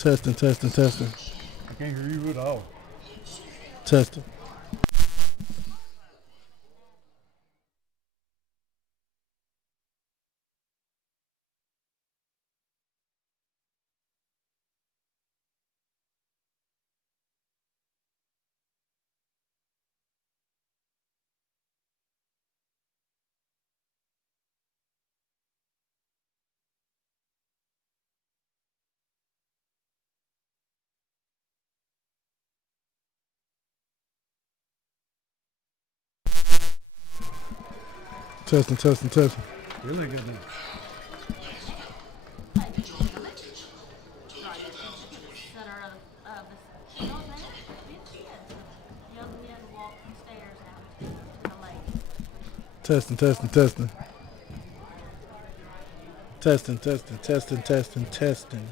Testing, testing, testing, I can't hear you at all. testing. Testing, testing, testing. Really good news. Center of the young men walk the stairs out to the lake. Testing, testing, testing. Testing, testing, testing, testing, testing.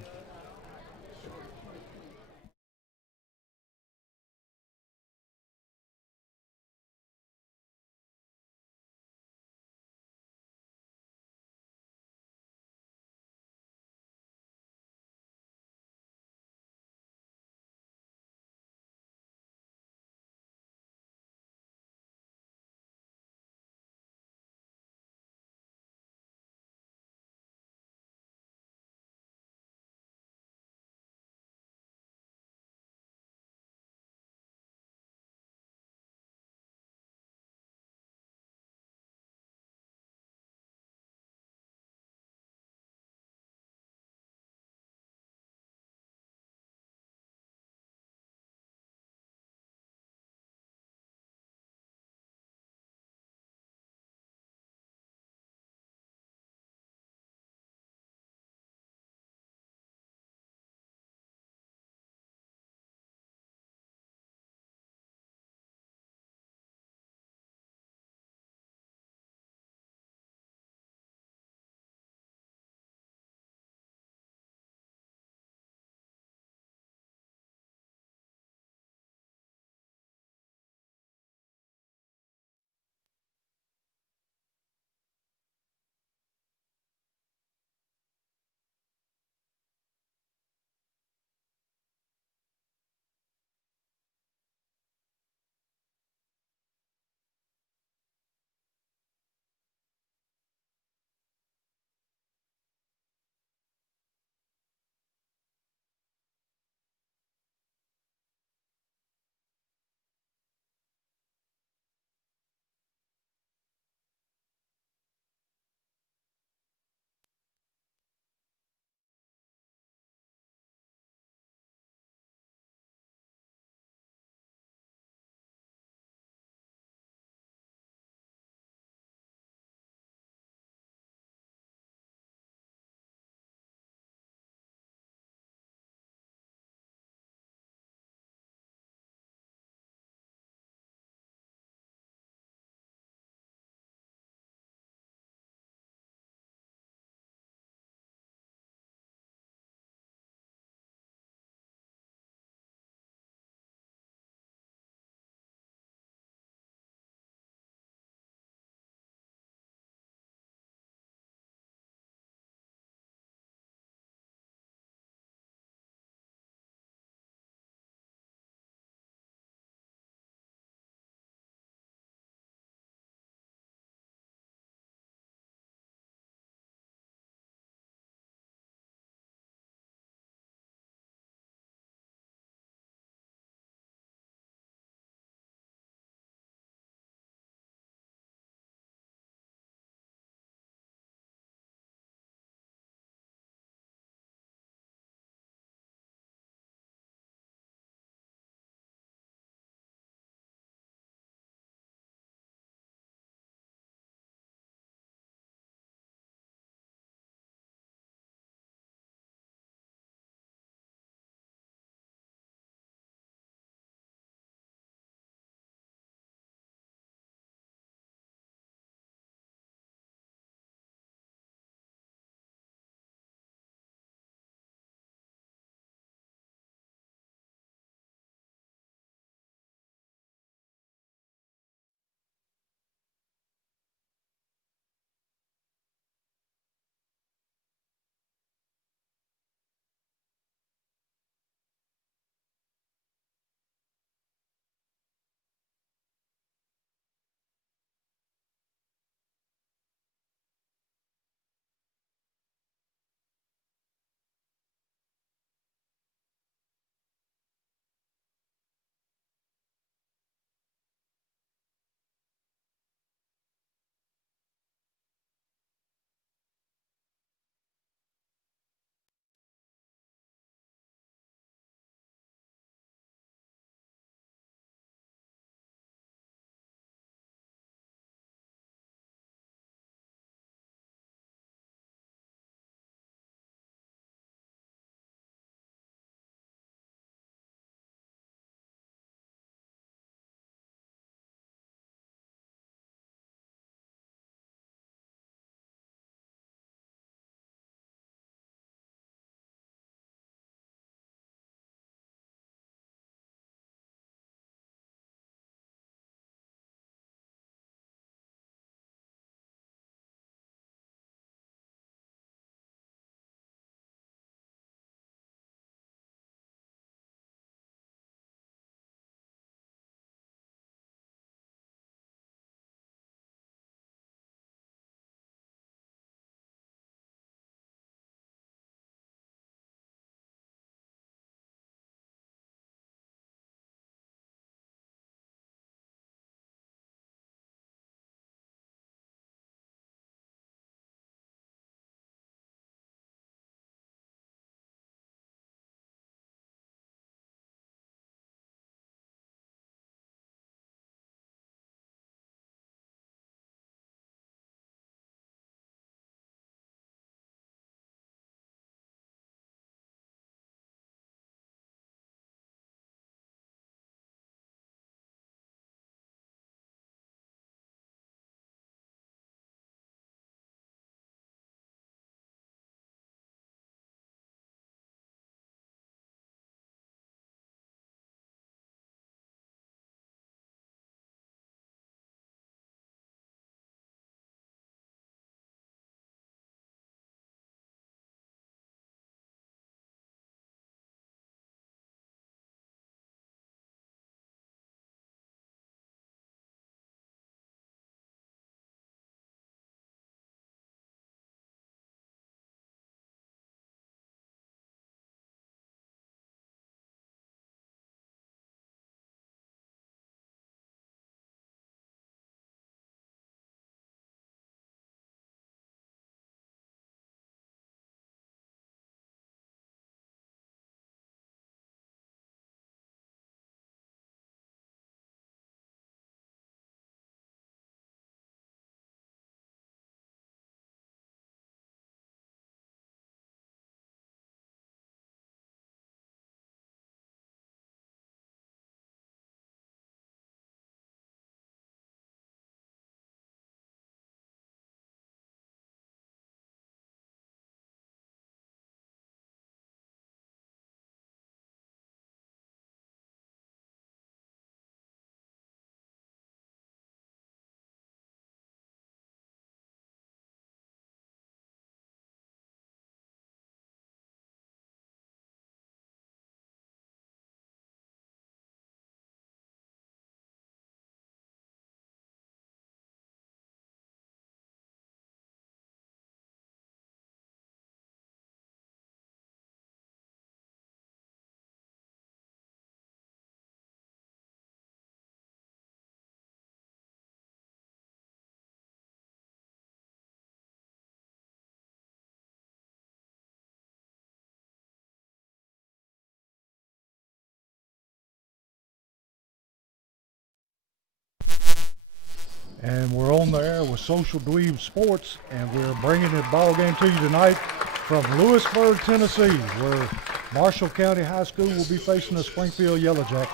And we're on the air with Social Dweeb Sports, and we're bringing the ball game to you tonight from Lewisburg, Tennessee, where Marshall County High School will be facing the Springfield Yellow Jackets.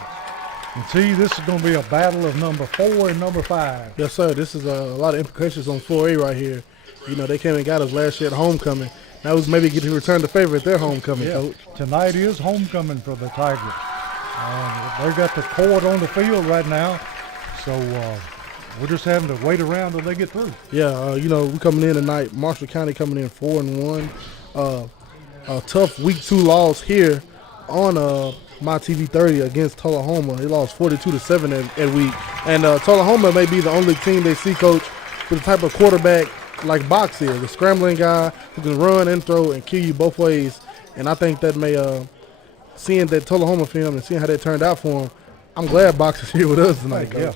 And T, this is going to be a battle of number 4 and number 5. Yes, sir. This is a lot of implications on 4A right here. You know, they came and got us last year at homecoming. Now was maybe get to return the favor at their homecoming, Coach. Tonight is homecoming for the Tigers. They've got the court on the field right now, so we're just having to wait around till they get through. Yeah, you know, we coming in tonight. Marshall County coming in 4-1. A tough week 2 loss here on my TV 30 against Tullahoma. They lost 42-7 that week. And Tullahoma may be the only team they see, Coach, with the type of quarterback like Box is, a scrambling guy who can run and throw and kill you both ways. And I think that may, seeing that Tullahoma film and seeing how that turned out for him, I'm glad Box is here with us tonight, Coach. Yeah,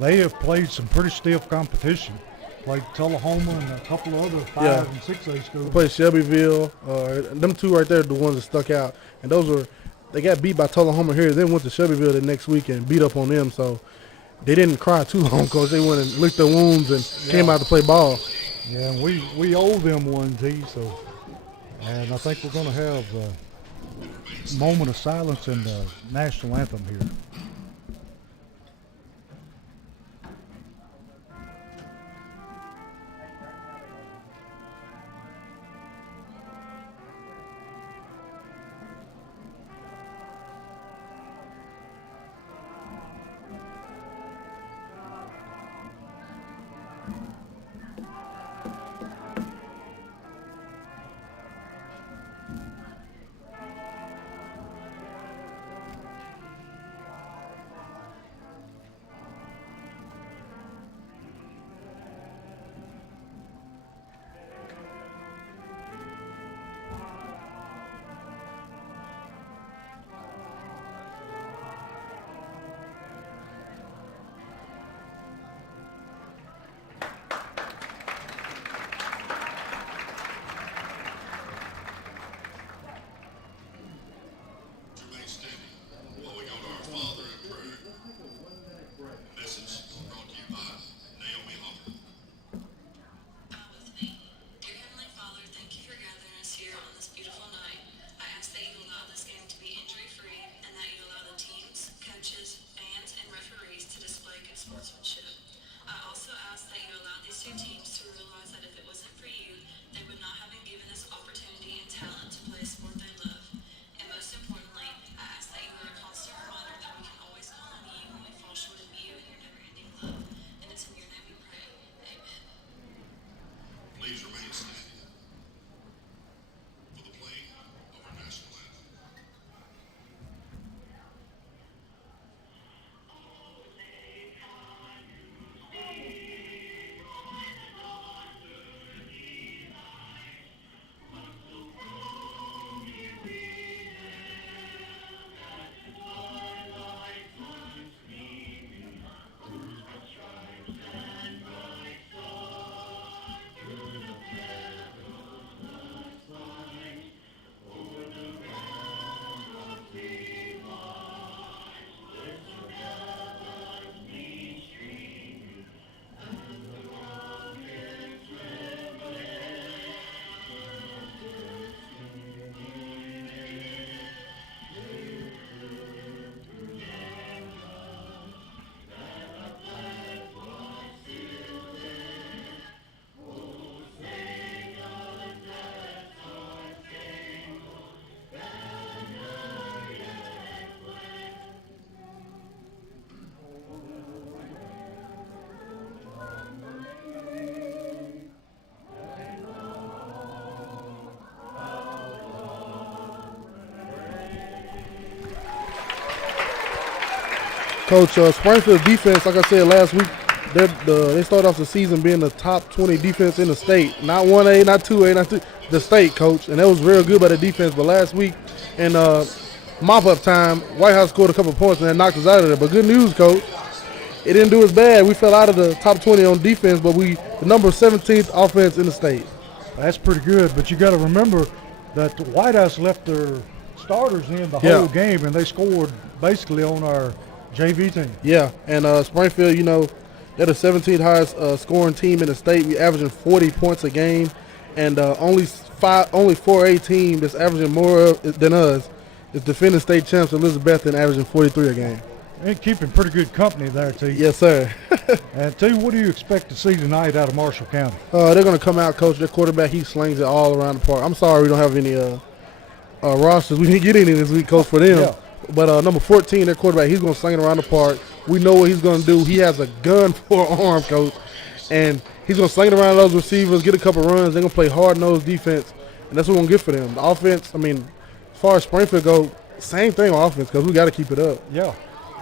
they have played some pretty stiff competition. Played Tullahoma and a couple of other 5 and 6A schools. They played Shelbyville. Them two right there are the ones that stuck out. And they got beat by Tullahoma here, then went to Shelbyville the next week and beat up on them. So they didn't cry too long, Coach. They went and licked their wounds and came out to play ball. Yeah, and we owe them one, T. So, and I think we're going to have a moment of silence and the national anthem here. Coach, Springfield defense, like I said last week, they started off the season being the top 20 defense in the state. Not 1A, not 2A, not 2, the state, Coach. And that was real good by the defense. But last week in mop-up time, White House scored a couple points and that knocked us out of there. But good news, Coach. It didn't do us bad. We fell out of the top 20 on defense, but we the number 17th offense in the state. That's pretty good. But you got to remember that the White House left their starters in the whole game, and they scored basically on our JV team. Yeah, and Springfield, you know, They're the 17th highest scoring team in the state. We averaging 40 points a game, and only 4A team that's averaging more than us is defending state champs Elizabethton, averaging 43 a game. And keeping pretty good company there, T. Yes, sir. And T, what do you expect to see tonight out of Marshall County? They're going to come out, coach. Their quarterback, he slings it all around the park. I'm sorry we don't have any rosters. We didn't get any this week, coach, for them. Yeah. But number 14, their quarterback, he's going to sling it around the park. We know what he's going to do. He has a gun for an arm, coach. And he's going to sling it around those receivers, get a couple runs. They're going to play hard-nosed defense, and that's what we're going to get for them. The offense, I mean, as far as Springfield goes, same thing on offense because we got to keep it up. Yeah.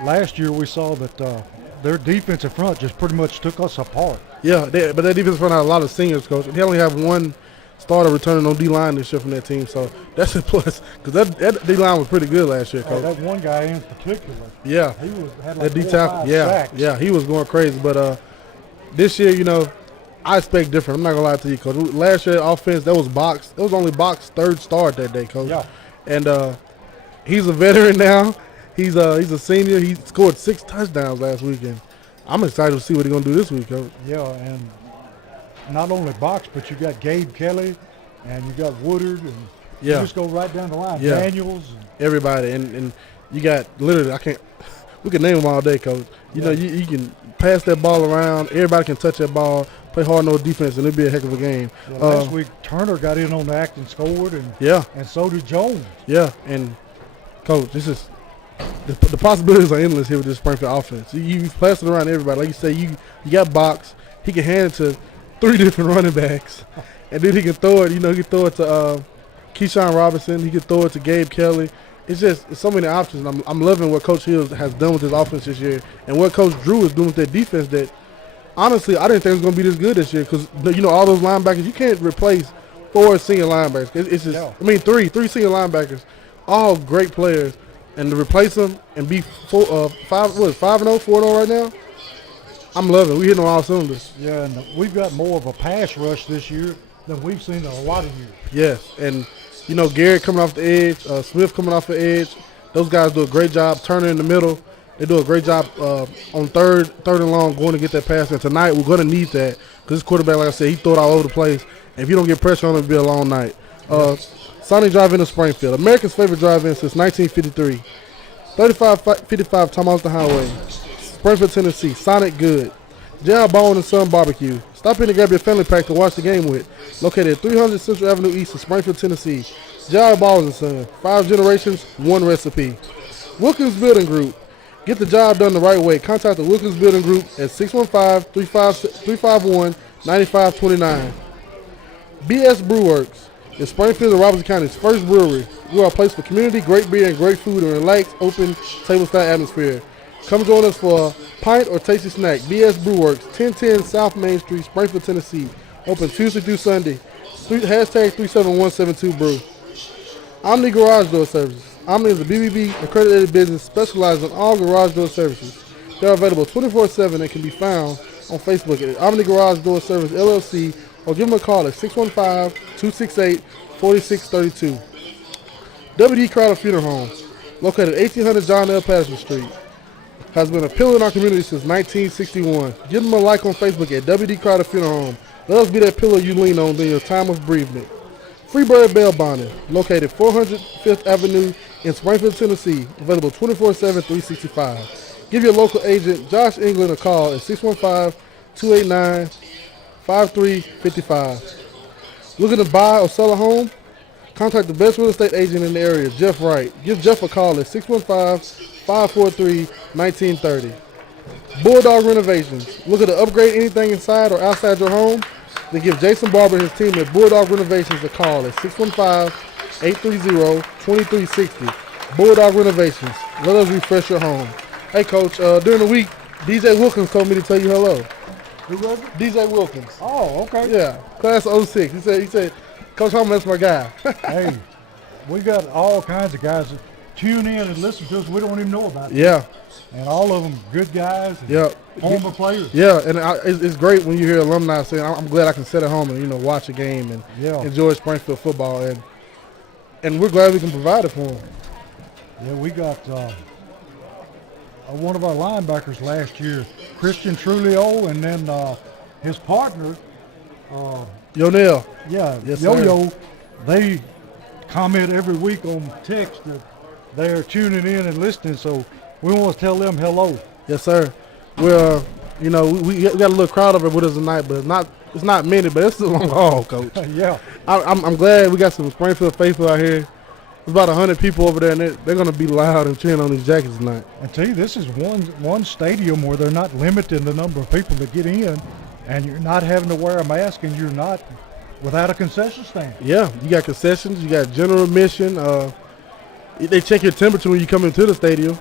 Last year we saw that their defensive front just pretty much took us apart. Yeah, but that defense front had a lot of seniors, coach. They only have one starter returning on D-line this year from that team, so that's a plus because that D-line was pretty good last year, coach. That one guy in particular. Yeah. He had That like D 4 or tackle, 5 yeah, sacks. yeah, he was going crazy. But this year, I expect different. I'm not gonna lie to you, coach. Last year, offense that was Box. It was only Box's third start that day, coach. Yeah. And he's a veteran now. He's a senior. He scored 6 touchdowns last weekend. I'm excited to see what he's gonna do this week, coach. Yeah, and not only Box, but you got Gabe Kelly, and you got Woodard, and you just go right down the line. Yeah. Daniels. Everybody, and you got literally, we can name them all day, coach. You know, you can pass that ball around. Everybody can touch that ball, play hard-nosed defense, and it'll be a heck of a game. Well, last week, Turner got in on the act and scored, and so did Jones. Yeah, and coach, this is the possibilities are endless here with this Springfield offense. You pass it around everybody. Like you say, you got Box. He can hand it to 3 different running backs, and then he can throw it. He can throw it to Keyshawn Robinson. He can throw it to Gabe Kelly. It's so many options. And I'm loving what Coach Hill has done with his offense this year, and what Coach Drew is doing with that defense. That honestly, I didn't think it was going to be this good this year because all those linebackers, you can't replace 4 senior linebackers. It's just, Yeah. I mean, three senior linebackers, all great players. And to replace them and be 5-0, 4-0 right now, I'm loving it. We're hitting on all cylinders. Yeah, and we've got more of a pass rush this year than we've seen in a lot of years. Yes, and Garrett coming off the edge, Smith coming off the edge. Those guys do a great job. Turner in the middle, they do a great job on third and long going to get that pass. And tonight we're going to need that because this quarterback, like I said, he threw it all over the place. And if you don't get pressure on him, it'll be a long night. Sonic Drive-In of Springfield, America's favorite drive-in since 1953. 3555 Thomas the Highway, Springfield, Tennessee. Sonic Good. J.R. Baldwin and Son Barbecue. Stop in and grab your family pack to watch the game with. Located at 300 Central Avenue East in Springfield, Tennessee. J.R. Baldwin and Son. 5 generations, 1 recipe. Wilkins Building Group. Get the job done the right way. Contact the Wilkins Building Group at 615-351-9529. BS Brewworks. In Springfield and Robertson County's first brewery, we are a place for community, great beer, and great food in a relaxed, open, table-style atmosphere. Come join us for a pint or tasty snack. BS Brewworks, 1010 South Main Street, Springfield, Tennessee. Open Tuesday through Sunday. Hashtag 37172 Brew. Omni Garage Door Services. Omni is a BBB accredited business specializing in all garage door services. They are available 24/7 and can be found on Facebook at Omni Garage Door Service LLC, or give them a call at 615-268-4632. W.D. Crowder Funeral Home, located at 1800 John L. Patterson Street, has been a pillar in our community since 1961. Give them a like on Facebook at W.D. Crowder Funeral Home. Let us be that pillar you lean on during your time of bereavement. Freebird Bail Bonding, located 400 5th Avenue in Springfield, Tennessee, available 24/7, 365. Give your local agent, Josh England, a call at 615-289-5355. Looking to buy or sell a home? Contact the best real estate agent in the area, Jeff Wright. Give Jeff a call at 615-543-1930. Bulldog Renovations. Looking to upgrade anything inside or outside your home? Then give Jason Barber and his team at Bulldog Renovations a call at 615-830-2360. Bulldog Renovations. Let us refresh your home. Hey, Coach, during the week, DJ Wilkins told me to tell you hello. Who was it? DJ Wilkins. Oh, okay. Yeah, class of 06. He said, Coach Holman, that's my guy. Hey, we got all kinds of guys that tune in and listen to us. We don't even know about it. Yeah. And all of them good guys. And Yeah. former players. Yeah, and it's great when you hear alumni saying, I'm glad I can sit at home and, watch a game and enjoy Springfield football. And we're glad we can provide it for them. Yeah, we got one of our linebackers last year, Christian Trulio, and then his partner, Yonel. yeah, Yes, Yo-Yo. They comment every week on text that they're tuning in and listening, so we want to tell them hello. Yes, sir. We're, we got a little crowd over with us tonight, but it's not many, but it's a long haul, Coach. Yeah. I'm glad we got some Springfield faithful out here. There's about 100 people over there, and they're going to be loud and cheering on these Jackets tonight. And tell you, this is one stadium where they're not limiting the number of people that get in, and you're not having to wear a mask, and you're not without a concession stand. Yeah, you got concessions, you got general admission. They check your temperature when you come into the stadium,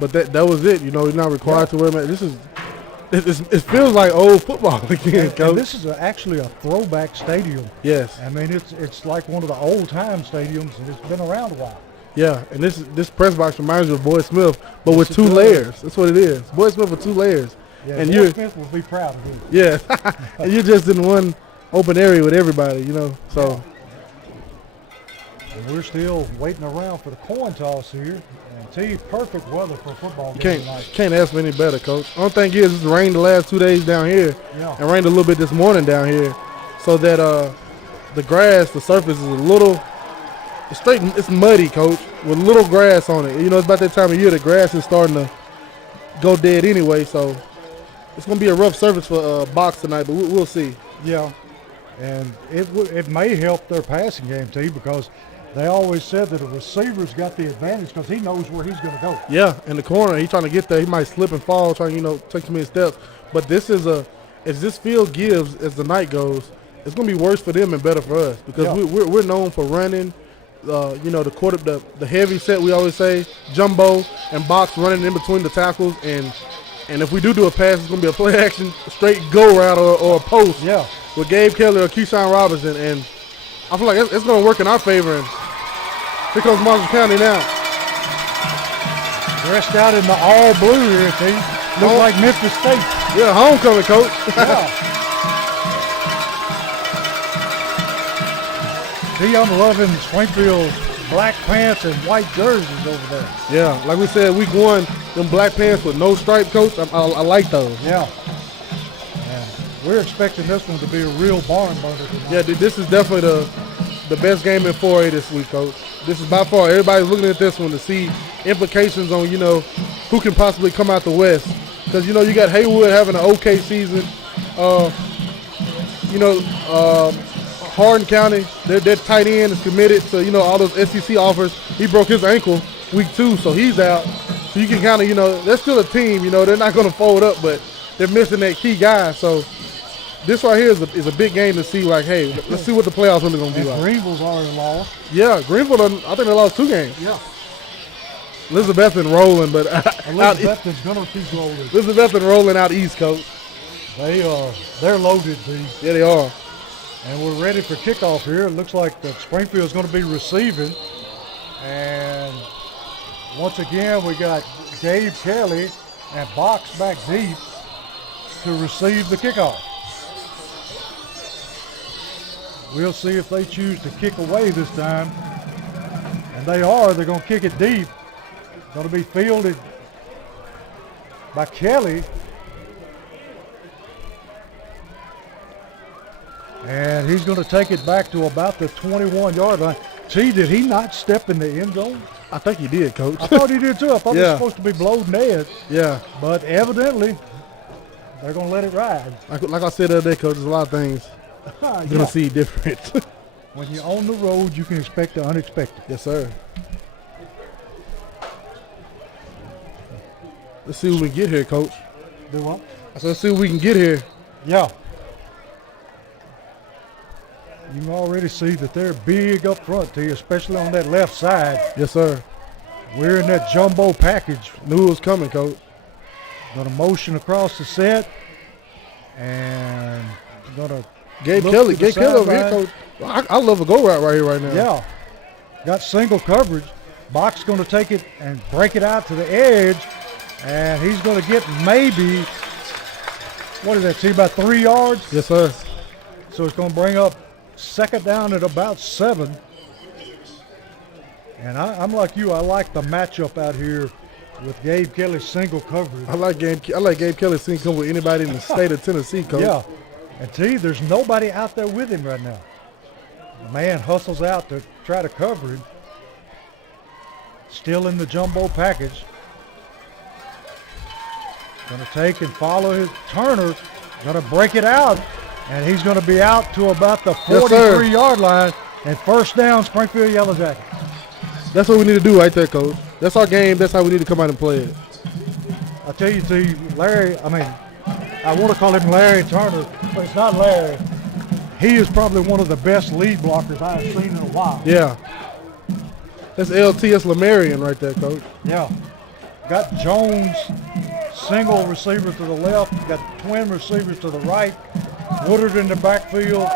but that was it. You're not required to wear a mask. It feels like old football again, Coach. And this is actually a throwback stadium. Yes. I mean, it's like one of the old-time stadiums, and it's been around a while. Yeah, and this press box reminds you of Boyd Smith, but Yes, with it 2 does. layers. That's what it is. Boyd Smith with 2 layers. Yeah, and Will Smith will be proud of you. yeah, and you're just in one open area with everybody, So And we're still waiting around for the coin toss here. And perfect weather for a football game tonight. can't ask for any better, Coach. Only thing is, it's rained the last 2 days down here, Yeah. and rained a little bit this morning down here, so that the grass, the surface is a little. It's muddy, Coach, with little grass on it. It's about that time of year the grass is starting to go dead anyway, so it's going to be a rough surface for box tonight, but we'll see. Yeah, and it may help their passing game, because they always said that the receiver's got the advantage because he knows where he's going to go. Yeah, in the corner, he's trying to get there. He might slip and fall, trying take too many steps. But this is as this field gives as the night goes, it's going to be worse for them and better for us because we're known for running. The heavy set, we always say, jumbo and box running in between the tackles, and if we do a pass, it's going to be a play action, straight go route or a post. Yeah. With Gabe Kelly or Keyshawn Robinson, and I feel like it's going to work in our favor. And here comes Marshall County now. Dressed out in the all blue here, Looks like Memphis State. Yeah, homecoming, Coach. Yeah. I'm loving Springfield's black pants and white jerseys over there. Yeah, like we said, week 1, them black pants with no stripe, Coach. I like those. Yeah. And we're expecting this one to be a real barn burner tonight. Yeah, this is definitely the best game in 4A this week, Coach. This is by far, everybody's looking at this one to see implications on, who can possibly come out the West. Because, you got Haywood having an okay season. Hardin County, their tight end is committed to, all those SEC offers. He broke his ankle week 2, so he's out. So you can kind of, they're still a team, they're not going to fold up, but they're missing that key guy. So this right here is a big game to see, like, hey, let's see what the playoffs really going to be like. Greenville's already lost. Yeah, Greenville, I think they lost 2 games. Yeah. Elizabethton rolling, but Elizabethton's going to keep rolling. Elizabethton rolling out east, Coach. They're loaded, D. Yeah, they are. And we're ready for kickoff here. It looks like that Springfield's going to be receiving. And once again, we got Gabe Kelly and Box back deep to receive the kickoff. We'll see if they choose to kick away this time. And they are. They're going to kick it deep. Going to be fielded by Kelly. And he's going to take it back to about the 21-yard line. Did he not step in the end zone? I think he did, Coach. I thought he did too. I thought Yeah. it was supposed to be blowed dead. Yeah. But evidently, they're going to let it ride. Like I said the other day, Coach, there's a lot of things you're Yeah. going to see different. When you're on the road, you can expect the unexpected. Yes, sir. Let's see what we can get here, Coach. Do what? I said, let's see what we can get here. Yeah. You can already see that they're big up front to you, especially on that left side. Yes, sir. We're in that jumbo package. Knew it was coming, Coach. Going to motion across the set. And going to Gabe look Kelly. to the Gabe Kelly over here, sideline. Coach. I love a go route right here right now. Yeah. Got single coverage. Box going to take it and break it out to the edge. And he's going to get maybe, what is that, see, about 3 yards? Yes, sir. So it's going to bring up second down at about 7. And I'm like you. I like the matchup out here with Gabe Kelly's single coverage. I like Gabe Kelly seeing come with anybody in the state of Tennessee, Coach. Yeah. And T, there's nobody out there with him right now. The man hustles out to try to cover him. Still in the jumbo package. Going to take and follow his Turner. Going to break it out. And he's going to be out to about the 43-yard line. And first down, Springfield Yellow Jackets. That's what we need to do right there, Coach. That's our game. That's how we need to come out and play it. I tell you, T, Larry, I want to call him Larry Turner, but it's not Larry. He is probably one of the best lead blockers I have seen in a while. Yeah. That's LTS Lamarian right there, Coach. Yeah. Got Jones, single receiver to the left. Got twin receivers to the right. Woodard in the backfield.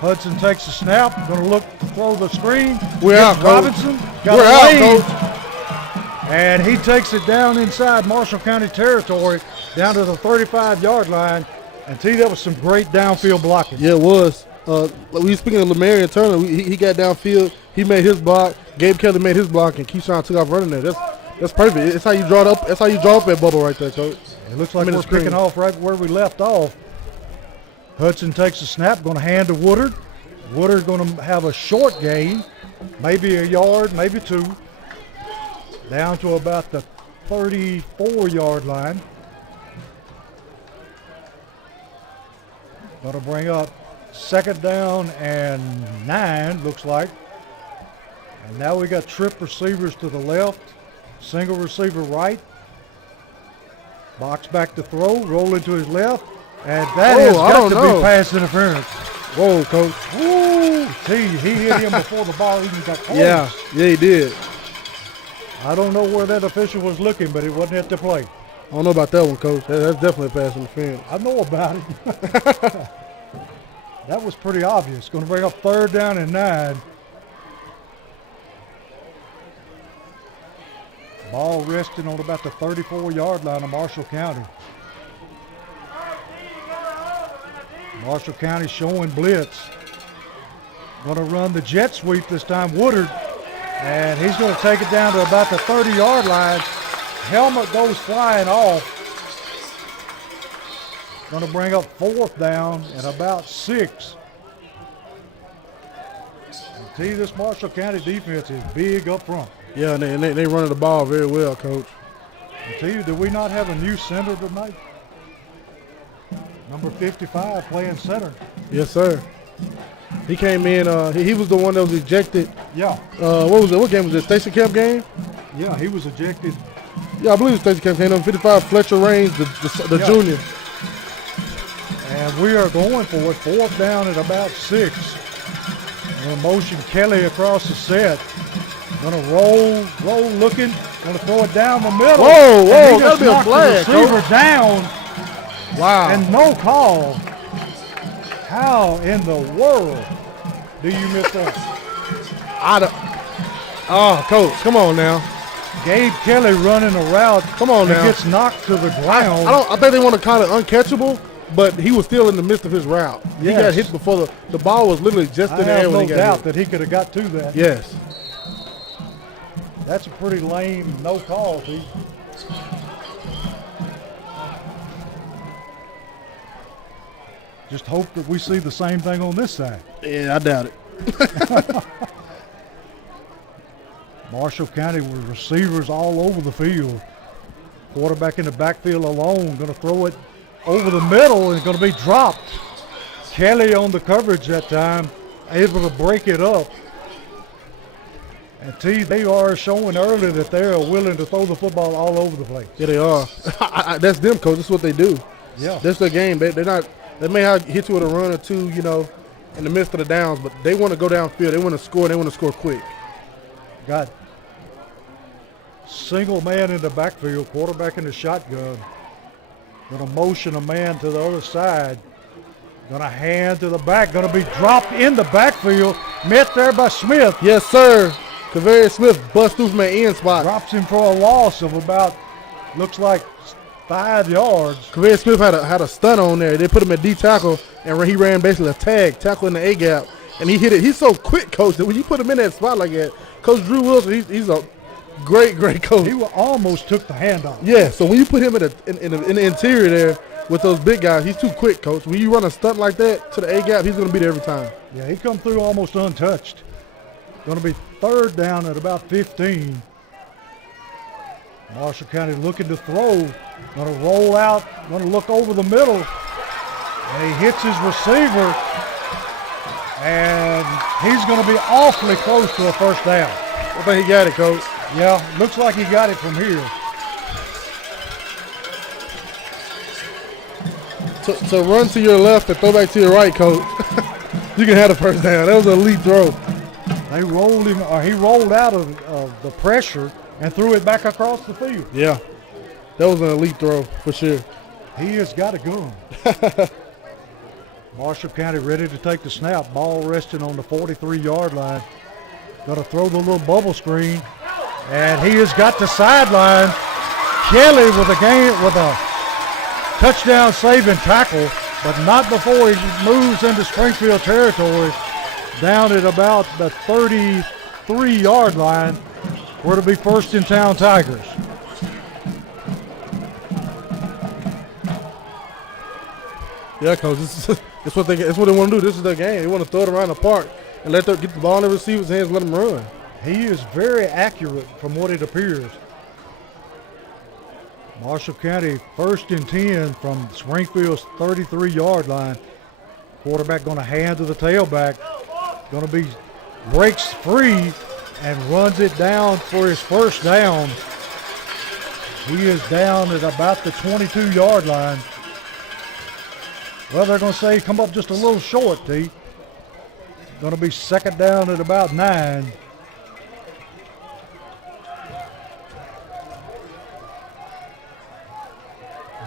Hudson takes the snap. Going to look to throw the screen. We're out, Coach. Robinson. We're out, Coach. And he takes it down inside Marshall County territory, down to the 35-yard line. And T, that was some great downfield blocking. Yeah, it was. We speaking of Lamarian Turner, he got downfield. He made his block. Gabe Kelly made his block, and Keyshawn took off running there. That's perfect. It's how you draw it up. That's how you draw up that bubble right there, Coach. It looks like we're picking off right where we left off. Hudson takes the snap, going to hand to Woodard. Woodard going to have a short gain, maybe a yard, maybe two, down to about the 34-yard line. Going to bring up second down and 9, looks like. And now we got trip receivers to the left, single receiver right. Box back to throw, roll into his left. And that has got to be pass interference. Whoa, Coach. Woo! See, he hit him before the ball even got close. Yeah, he did. I don't know where that official was looking, but it wasn't at the play. I don't know about that one, Coach. That's definitely a pass interference. I know about it. That was pretty obvious. Going to bring up third down and 9. Ball resting on about the 34-yard line of Marshall County. Marshall County showing blitz. Going to run the jet sweep this time, Woodard. And he's going to take it down to about the 30-yard line. Helmet goes flying off. Going to bring up fourth down and about 6. See, this Marshall County defense is big up front. Yeah, and they running the ball very well, Coach. I tell you, did we not have a new center tonight? Number 55 playing center. Yes, sir. He came in. He was the one that was ejected. Yeah. What was it? What game was it? Station Camp game? Yeah, he was ejected. Yeah, I believe it was Station Camp game. Number 55, Fletcher Raines, the junior. And we are going for it. Fourth down at about 6. And motion Kelly across the set. Going to roll looking. Going to throw it down the middle. Whoa, that'll be a flag. Receiver down. Wow. And no call. How in the world do you miss that? Coach, come on now. Gabe Kelly running a route. Come on now. Gets knocked to the ground. I think they want to call it uncatchable, but he was still in the midst of his route. Yes. He got hit before the ball was literally just in the air when he got hit. I have no doubt that he could have got to that. Yes. That's a pretty lame no call, Pete. Just hope that we see the same thing on this side. Yeah, I doubt it. Marshall County with receivers all over the field. Quarterback in the backfield alone, going to throw it over the middle and going to be dropped. Kelly on the coverage that time, able to break it up. And they are showing early that they are willing to throw the football all over the place. Yeah, they are. That's them, Coach. That's what they do. Yeah. That's their game. They're not. They may have hit you with a run or two, in the midst of the downs, but they want to go downfield. They want to score. They want to score quick. Got single man in the backfield, quarterback in the shotgun. Going to motion a man to the other side. Going to hand to the back. Going to be dropped in the backfield. Met there by Smith. Yes, sir. Kavarius Smith busts through from an end spot. Drops him for a loss of about, looks like 5 yards. Kavarius Smith had a stunt on there. They put him at D tackle, and he ran basically a tackle in the A gap, and he hit it. He's so quick, Coach, that when you put him in that spot like that, Coach Drew Wilson, he's a Great coach. He almost took the handoff. Yeah, so when you put him in the interior there with those big guys, he's too quick, coach. When you run a stunt like that to the A gap, he's going to be there every time. Yeah, he come through almost untouched. Going to be third down at about 15. Marshall County looking to throw. Going to roll out. Going to look over the middle. And he hits his receiver. And he's going to be awfully close to a first down. I think he got it, coach. Yeah, looks like he got it from here. So run to your left and throw back to your right, coach. You can have the first down. That was an elite throw. They rolled him, or he rolled out of the pressure and threw it back across the field. Yeah, that was an elite throw for sure. He has got a gun. Marshall County ready to take the snap. Ball resting on the 43-yard line. Going to throw the little bubble screen, and he has got the sideline. Kelly with a touchdown saving tackle, but not before he moves into Springfield territory. Down at about the 33-yard line, where to be first in town Tigers. Yeah, coach. That's what they want to do. This is their game. They want to throw it around the park and get the ball in the receiver's hands and let them run. He is very accurate from what it appears. Marshall County first and 10 from Springfield's 33-yard line. Quarterback going to hand to the tailback. Going to be breaks free and runs it down for his first down. He is down at about the 22-yard line. Well, they're going to say come up just a little short, T. Going to be second down at about 9.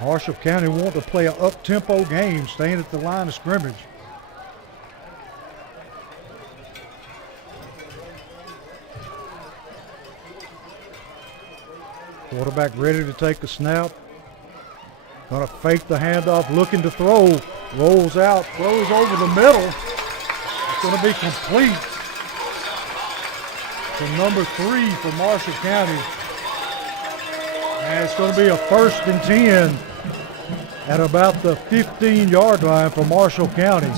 Marshall County want to play an up-tempo game, staying at the line of scrimmage. Quarterback ready to take the snap. Going to fake the handoff, looking to throw. Rolls out, throws over the middle. It's going to be complete to number 3 for Marshall County. And it's going to be a first and 10 at about the 15-yard line for Marshall County.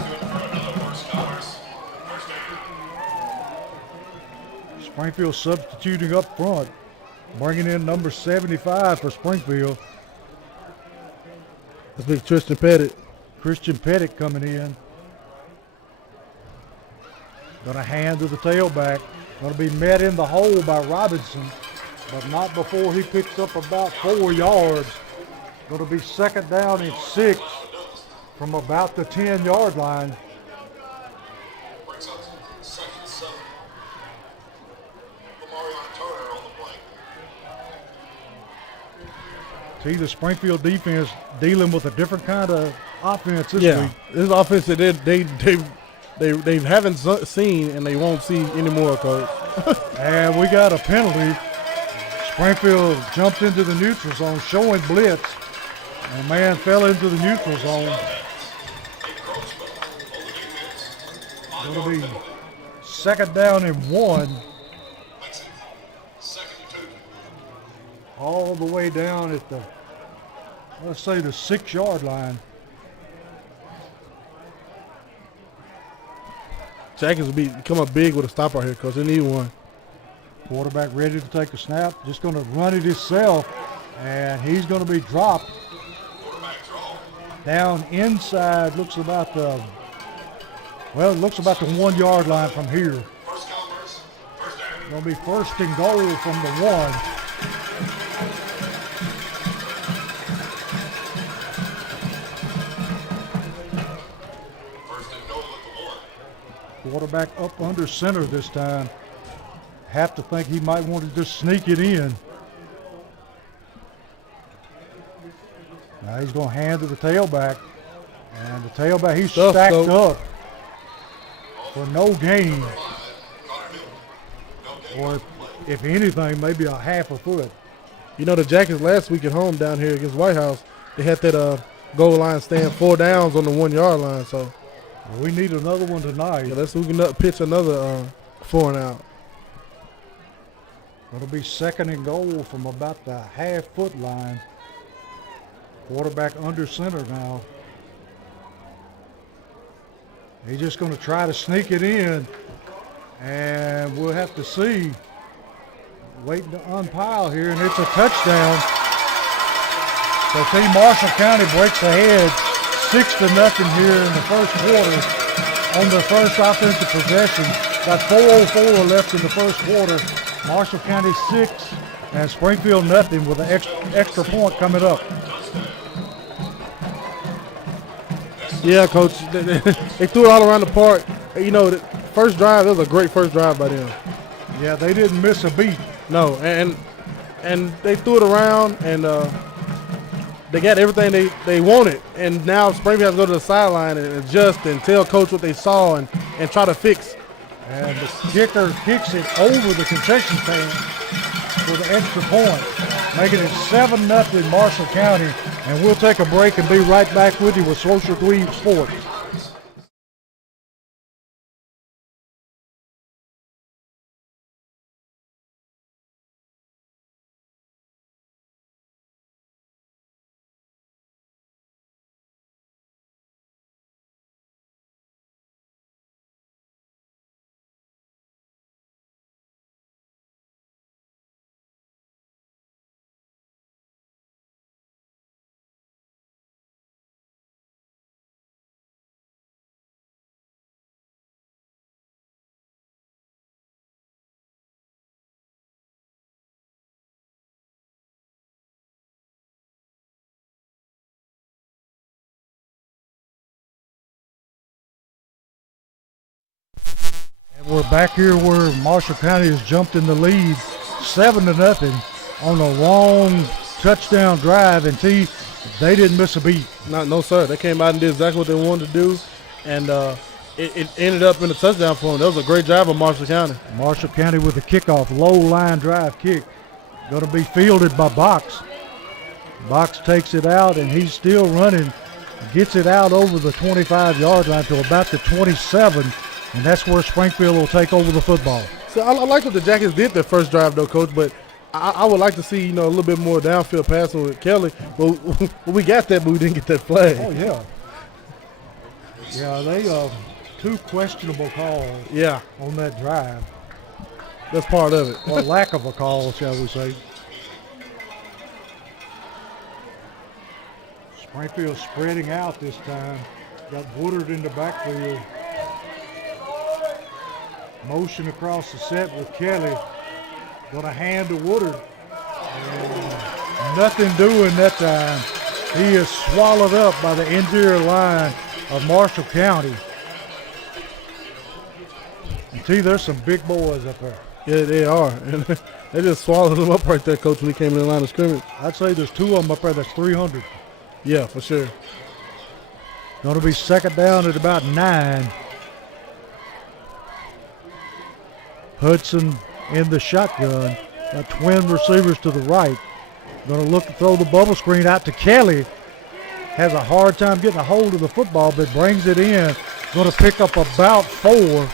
Springfield substituting up front, bringing in number 75 for Springfield. That's big Christian Pettit. Christian Pettit coming in. Going to hand to the tailback. Going to be met in the hole by Robinson, but not before he picks up about 4 yards. Going to be second down and 6 from about the 10-yard line. See, the Springfield defense dealing with a different kind of offense this week. This offense that they haven't seen and they won't see anymore, coach. And we got a penalty. Springfield jumped into the neutral zone, showing blitz, and a man fell into the neutral zone. Going to be second down and 1. All the way down at the, let's say, the 6-yard line. Jackets will become up big with a stop right here, coach. They need one. Quarterback ready to take a snap. Just going to run it himself, and he's going to be dropped. Down inside, looks about the 1-yard line from here. Going to be first and goal from the 1. Quarterback up under center this time. Have to think he might want to just sneak it in. Now he's going to hand to the tailback. And the tailback, he's stacked up for no gain. Or if anything, maybe a half a foot. You know, the Jackets last week at home down here against White House, they had that goal line stand 4 downs on the 1-yard line. So we need another one tonight. Yeah, let's we can pitch another 4 and out. Going to be second and goal from about the half-foot line. Quarterback under center now. He's just going to try to sneak it in, and we'll have to see. Waiting to unpile here, and it's a touchdown. So Team Marshall County breaks ahead 6-0 here in the first quarter on their first offensive possession. Got 4:04 left in the first quarter. Marshall County 6 and Springfield nothing with an extra point coming up. Yeah, Coach. They threw it all around the park. You know, the first drive, that was a great first drive by them. Yeah, they didn't miss a beat. No, and they threw it around, and they got everything they wanted. And now Springfield has to go to the sideline and adjust and tell Coach what they saw and try to fix. And the kicker kicks it over the concession stand for the extra point, making it 7-0 Marshall County. And we'll take a break and be right back with you with Social Dweeb Sports. We're back here where Marshall County has jumped in the lead 7-0 on a long touchdown drive, and they didn't miss a beat. No, sir. They came out and did exactly what they wanted to do, and it ended up in a touchdown for them. That was a great drive of Marshall County. Marshall County with a kickoff, low line drive kick. Going to be fielded by Box. Box takes it out, and he's still running. Gets it out over the 25-yard line to about the 27. And that's where Springfield will take over the football. So I like what the Jackets did their first drive, though, Coach. But I would like to see, a little bit more downfield passing with Kelly. Well, we got that, but we didn't get that flag. Oh yeah. Yeah, they two questionable calls. Yeah, on that drive. that's part of it. Or lack of a call, shall we say. Springfield spreading out this time. Got Woodard in the backfield. Motion across the set with Kelly. Going to hand to Woodard. And nothing doing that time. He is swallowed up by the interior line of Marshall County. And there's some big boys up there. Yeah, they are. And they just swallowed him up right there, Coach, when he came in the line of scrimmage. I'd say there's two of them up there that's 300. Yeah, for sure. Going to be second down at about 9. Hudson in the shotgun. Got twin receivers to the right. Going to look to throw the bubble screen out to Kelly. Has a hard time getting a hold of the football, but brings it in. Going to pick up about 4.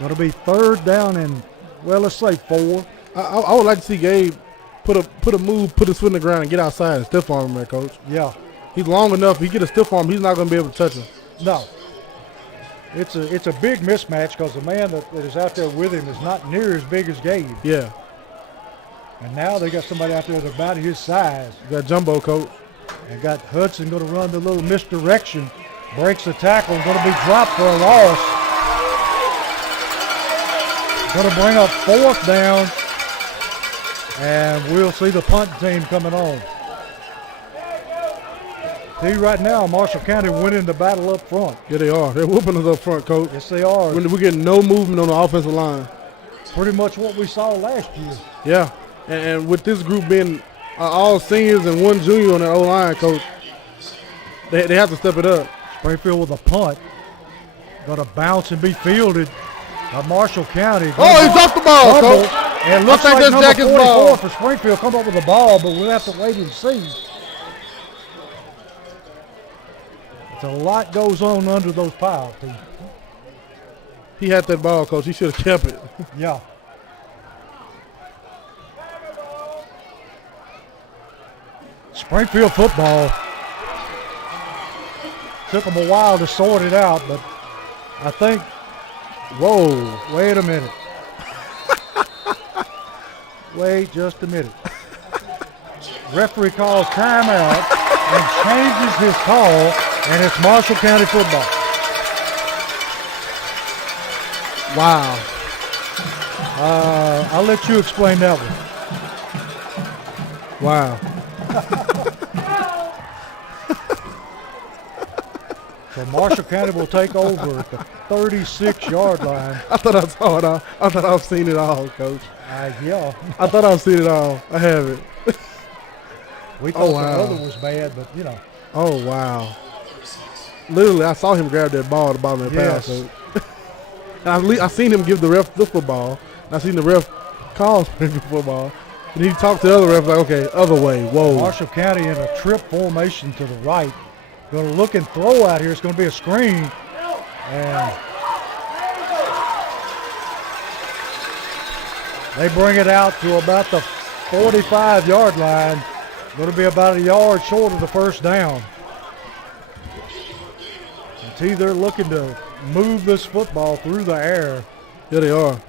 Going to be third down and, well, let's say 4. I would like to see Gabe put his foot in the ground and get outside and stiff arm him there, Coach. Yeah. He's long enough. He get a stiff arm, he's not going to be able to touch him. No. It's a big mismatch because the man that is out there with him is not near as big as Gabe. Yeah. And now they got somebody out there that's about his size. You got Jumbo, Coach. And got Hudson going to run the little misdirection. Breaks the tackle. Going to be dropped for a loss. Going to bring up 4th down. And we'll see the punt team coming on. See, right now, Marshall County winning the battle up front. Yeah, they are. They're whooping us up front, Coach. Yes, they are. We're getting no movement on the offensive line. Pretty much what we saw last year. Yeah, and with this group being all seniors and one junior on their O-line, Coach, they have to step it up. Springfield with a punt. Going to bounce and be fielded by Marshall County. Oh, he dropped the ball, Coach. And looks I think like that's number Jackie's 44 ball. for Springfield come up with the ball, but we'll have to wait and see. A lot goes on under those piles. He had that ball, Coach. He should have kept it. Yeah. Springfield football took them a while to sort it out, but I think, whoa, wait a minute. Wait just a minute. Referee calls timeout and changes his call, and it's Marshall County football. Wow. I'll let you explain that one. Wow. So Marshall County will take over at the 36-yard line. I thought I saw it all. I thought I've seen it all, Coach. Yeah. I thought I've seen it all. I haven't. We thought wow. the other was bad, but you know. Oh, wow. Literally, I saw him grab that ball at the bottom of the Yes. pass. And I seen him give the ref the football. I seen the ref call football. And he talked to the other ref like, okay, other way. Whoa. Marshall County in a trip formation to the right. Going to look and throw out here. It's going to be a screen. And they bring it out to about the 45-yard line. Going to be about a yard short of the first down. And T, they're looking to move this football through the air. Yeah, they are.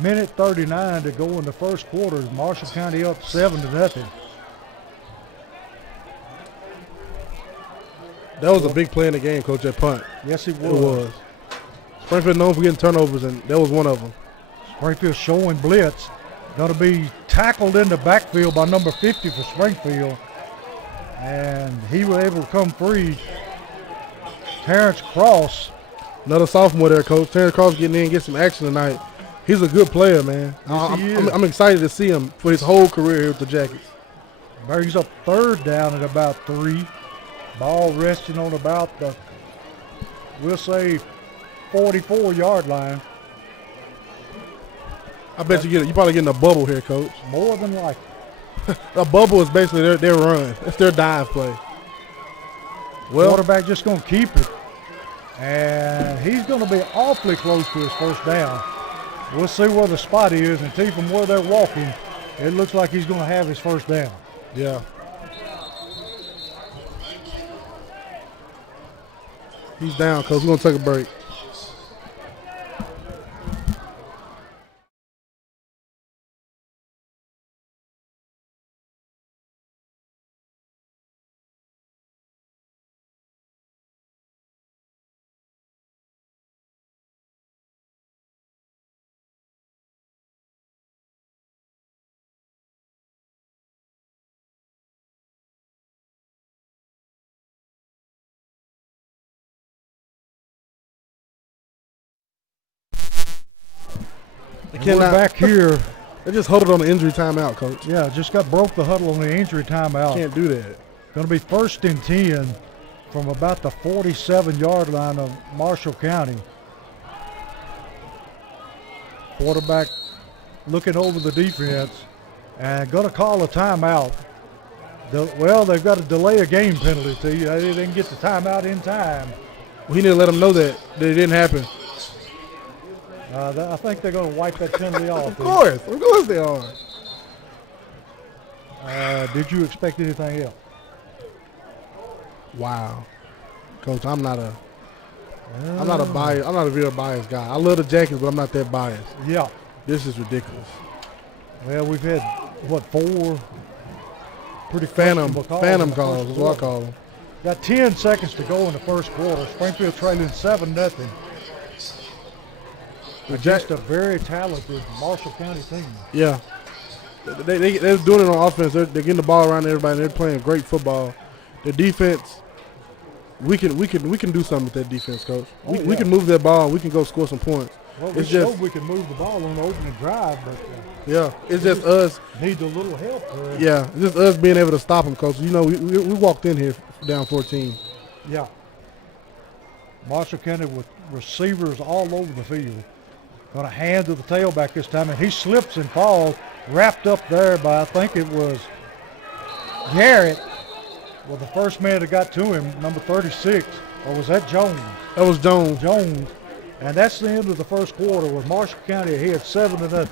Minute 39 to go in the first quarter. Marshall County up 7-0. That was a big play in the game, Coach, that punt. Yes, it It was. was. Springfield known for getting turnovers, and that was one of them. Springfield showing blitz. Going to be tackled in the backfield by number 50 for Springfield. And he was able to come free. Terrence Cross. Another sophomore there, Coach. Terrence Cross getting in, get some action tonight. He's a good player, man. Yes, he is. I'm excited to see him for his whole career here with the Jackets. Brings up third down at about 3. Ball resting on about the, we'll say, 44-yard line. I bet you probably getting a bubble here, Coach. More than likely. A bubble is basically their run. It's their dive play. Well, Quarterback just going to keep it. And he's going to be awfully close to his first down. We'll see where the spot is, and T, from where they're walking, it looks like he's going to have his first down. yeah. He's down, Coach. We're going to take a break. We're back here. They just huddled on the injury timeout, Coach. Yeah, just broke the huddle on the injury timeout. Can't do that. Going to be 1st and 10 from about the 47-yard line of Marshall County. Quarterback looking over the defense and going to call a timeout. Well, they've got to delay a game penalty. They didn't get the timeout in time. We need to let them know that it didn't happen. I think they're going to wipe that penalty off. Of course they are. Did you expect anything else? Wow, Coach, I'm not a bias. I'm not a real biased guy. I love the Jackets, but I'm not that biased. Yeah. This is ridiculous. Well, we've had 4 pretty Phantom questionable calls is what I call them. Got 10 seconds to go in the first quarter. Springfield trailing 7-0. Just a very talented Marshall County team. Yeah, they're doing it on offense. They're getting the ball around everybody. They're playing great football. The defense, we can do something with that defense, Coach. We can move that ball. We can go score some points. Well, we showed we can move the ball on the opening drive, but yeah, it's just us. Need a little help. Yeah, it's just us being able to stop them, Coach. You know, we walked in here down 14. Yeah. Marshall County with receivers all over the field. Going to hand to the tailback this time, and he slips and falls, wrapped up there by, I think it was Garrett. Well, the first man that got to him, number 36, or was that Jones? That was Jones. And that's the end of the first quarter with Marshall County ahead 7-0.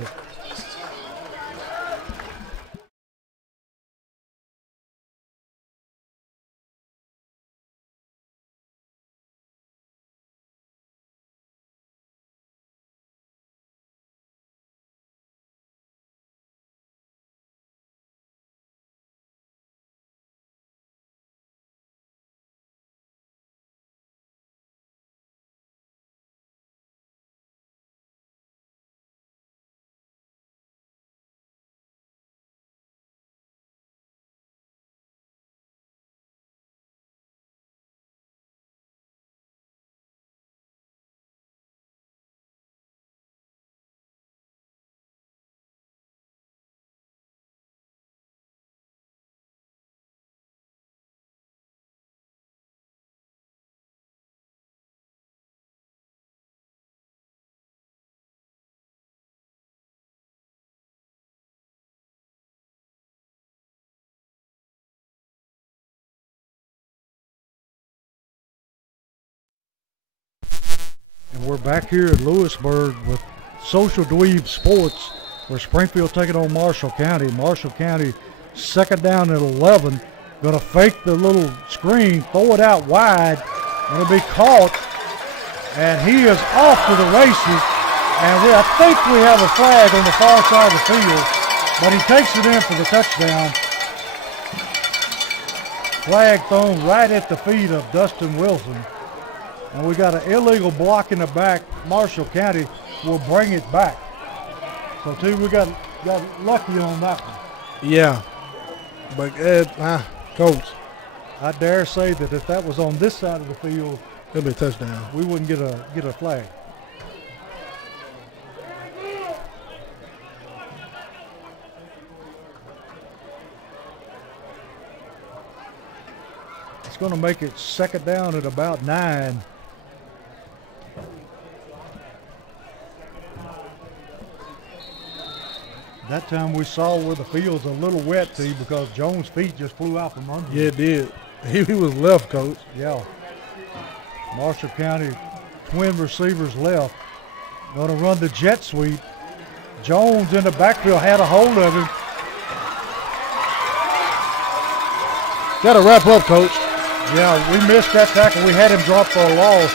We're back here at Lewisburg with Social Dweeb Sports. We're Springfield taking on Marshall County. Marshall County, second down at 11. Going to fake the little screen, throw it out wide. Going to be caught. And he is off to the races. And I think we have a flag on the far side of the field. But he takes it in for the touchdown. Flag thrown right at the feet of Dustin Wilson. And we got an illegal block in the back. Marshall County will bring it back. So, T, we got lucky on that one. Yeah. But, Coach, I dare say that if that was on this side of the field, it'll be a touchdown. we wouldn't get a flag. It's going to make it second down at about 9. That time we saw where the field's a little wet, T, because Jones' feet just flew out from under him. Yeah, it did. He was left, Coach. Yeah. Marshall County twin receivers left. Going to run the jet sweep. Jones in the backfield had a hold of him. Got to wrap up, Coach. Yeah, we missed that tackle. We had him drop for a loss.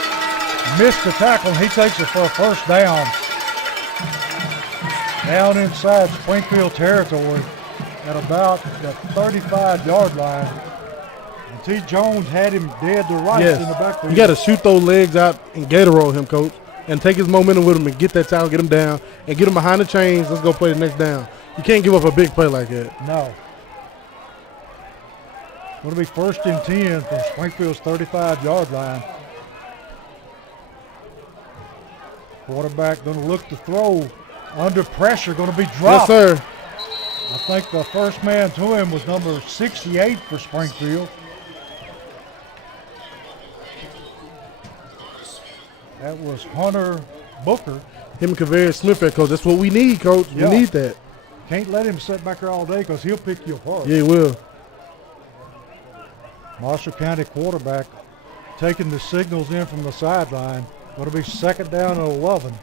Missed the tackle, and he takes it for a first down. Down inside Springfield territory at about the 35-yard line. And T. Jones had him dead to rights in the backfield. You got to shoot those legs out and gator roll him, Coach, and take his momentum with him and get that tackle, get him down, and get him behind the chains. Let's go play the next down. You can't give up a big play like that. No. Going to be first and 10 from Springfield's 35-yard line. Quarterback going to look to throw. Under pressure, going to be dropped. Yes, sir. I think the first man to him was number 68 for Springfield. That was Hunter Booker. Him and Kaveri Smith there, Coach. That's what we need, Coach. Yeah. We need that. Can't let him sit back there all day because he'll pick you apart. Yeah, he will. Marshall County quarterback taking the signals in from the sideline. Going to be second down at 11.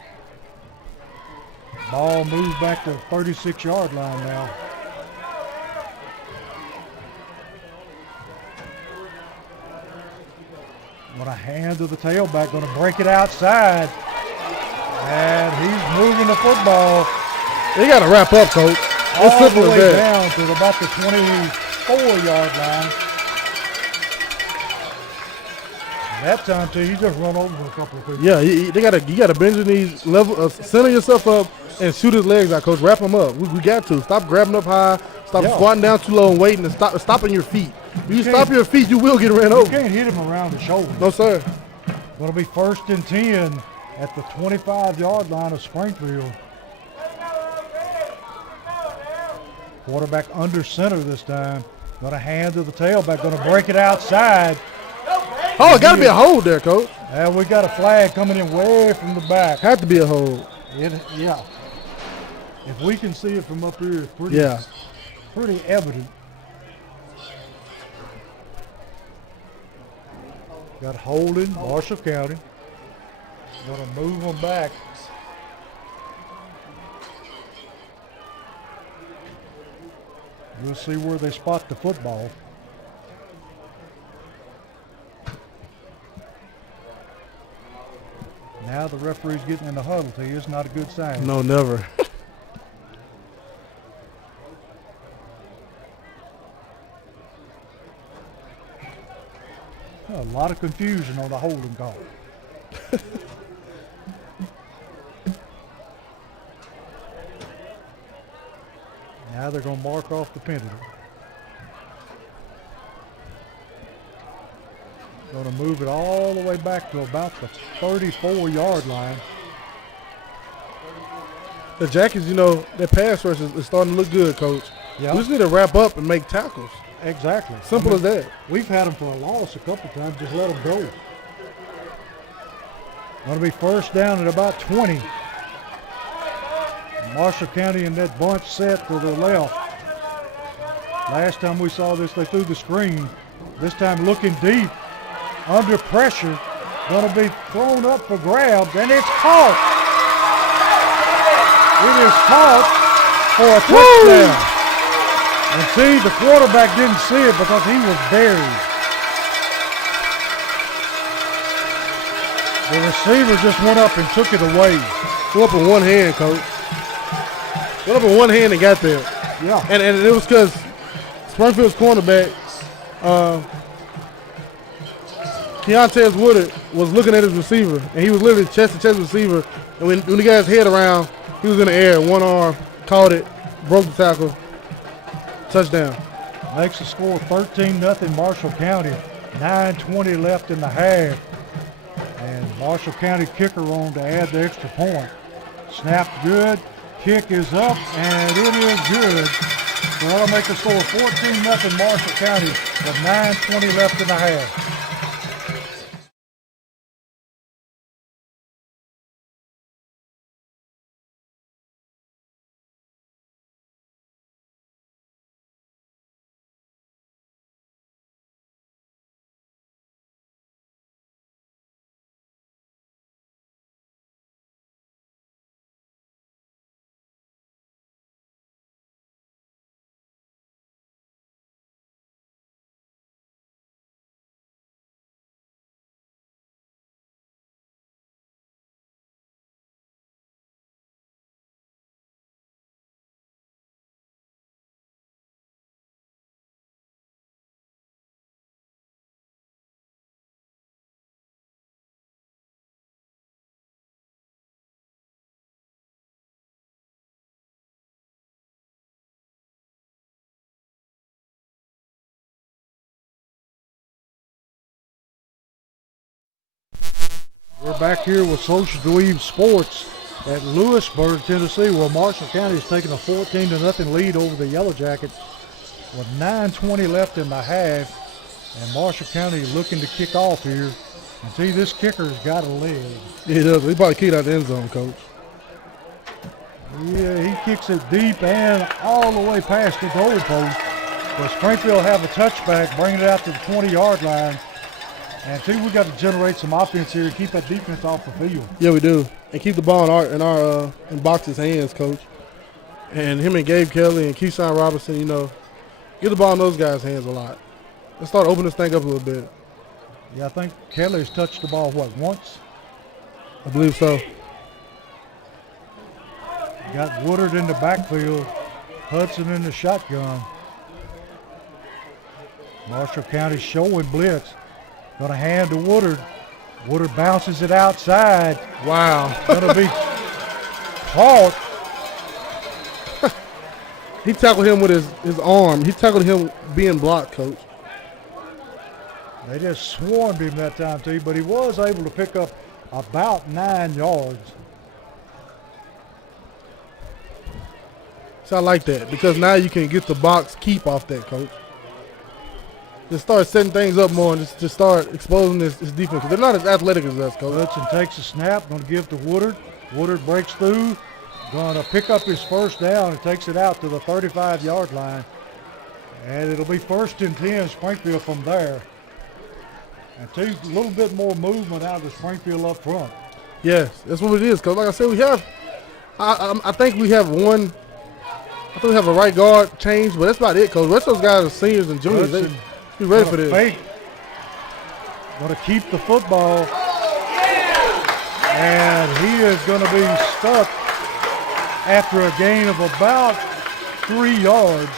Ball moves back to the 36-yard line now. Going to hand to the tailback, going to break it outside. And he's moving the football. They got to wrap up, Coach. It's All simple the as way that. down to about the 24-yard line. That time, too, you just run over a couple of people. Yeah, you got to bend your knees, center yourself up, and shoot his legs out, Coach. Wrap him up. We got to. Stop grabbing up high. Stop squatting down too low and waiting, and stopping your feet. If you stop your feet, you will get ran over. You can't hit him around the shoulder. No, sir. Going to be first and 10 at the 25-yard line of Springfield. Quarterback under center this time. Going to hand to the tailback. Going to break it outside. Oh, it got to be a hold there, Coach. And we got a flag coming in way from the back. Had to be a hold. Yeah. If we can see it from up here, it's pretty evident. Got holding, Marshall County. Going to move them back. We'll see where they spot the football. Now the referee's getting in the huddle to you. It's not a good sign. No, never. A lot of confusion on the holding call. Now they're going to mark off the penalty. Going to move it all the way back to about the 34-yard line. The Jackets, their pass rush is starting to look good, Coach. Yeah. We just need to wrap up and make tackles. Exactly. Simple as that. We've had them for a loss a couple times. Just let them go. Going to be first down at about 20. Marshall County in that bunch set to the left. Last time we saw this, they threw the screen. This time looking deep, under pressure, Going to be thrown up for grabs, and it's caught. It is caught for a touchdown. And see, the quarterback didn't see it because he was buried. The receiver just went up and took it away. Went up in one hand, Coach. Went up in one hand and got there. Yeah. And it was because Springfield's cornerback, Keontae Woodard, was looking at his receiver, and he was literally chest-to-chest receiver. And when he got his head around, he was in the air, one arm, caught it, broke the tackle, touchdown. Makes the score 13-0 Marshall County. 9:20 left in the half. And Marshall County kicker on to add the extra point. Snap good. Kick is up, and it is good. So that'll make the score 14-0 Marshall County with 9:20 left in the half. We're back here with Social Dweeb Sports at Lewisburg, Tennessee, where Marshall County is taking a 14-0 lead over the Yellow Jackets with 9:20 left in the half. And Marshall County looking to kick off here. And see, this kicker's got a leg. Yeah, he does. He probably kicked out the end zone, Coach. Yeah, he kicks it deep and all the way past the goal post. But Springfield have a touchback, bringing it out to the 20-yard line. And see, we got to generate some offense here and keep that defense off the field. Yeah, we do. And keep the ball in Box's hands, Coach. And him and Gabe Kelly and Keyshawn Robinson, get the ball in those guys' hands a lot. Let's start opening this thing up a little bit. Yeah, I think Kelly's touched the ball, once? I believe so. Got Woodard in the backfield, Hudson in the shotgun. Marshall County showing blitz. Going to hand to Woodard. Woodard bounces it outside. Wow. Going to be caught. He tackled him with his arm. He tackled him being blocked, Coach. They just swarmed him that time, too, but he was able to pick up about 9 yards. So I like that because now you can get the box keep off that, Coach. Just start setting things up more and just start exposing this defense. They're not as athletic as us, Coach. Hudson takes a snap, going to give to Woodard. Woodard breaks through, going to pick up his first down and takes it out to the 35-yard line. And it'll be 1st and 10, Springfield from there. And a little bit more movement out of the Springfield up front. Yes, that's what it is, Coach. Like I said, we have, I think we have one, I think we have a right guard change, but that's about it, Coach. The rest of those guys are seniors and juniors. They be ready for this. Fake. Going to keep the football. And he is going to be stuck after a gain of about 3 yards.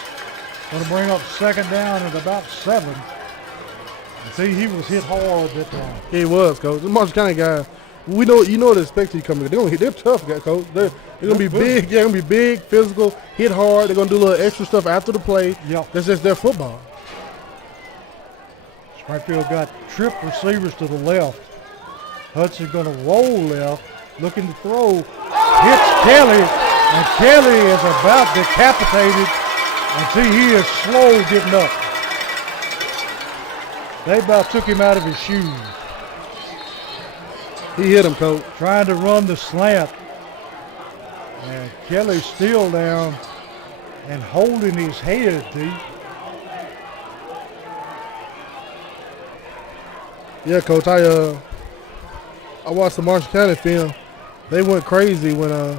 Going to bring up 2nd down at about 7. And see, he was hit hard that time. Yeah, he was, Coach. The Marshall County guy, we know, you know to expect you coming. They're tough, Coach. They're going to be big. Yeah, going to be big, physical, hit hard. They're going to do a little extra stuff after the play. Yep. That's just their football. Springfield got trip receivers to the left. Hudson going to roll left, looking to throw. Hits Kelly, and Kelly is about decapitated. And see, he is slow getting up. They about took him out of his shoes. He hit him, Coach. Trying to run the slant. And Kelly's still down and holding his head deep. Yeah, Coach. I watched the Marshall County film. They went crazy when one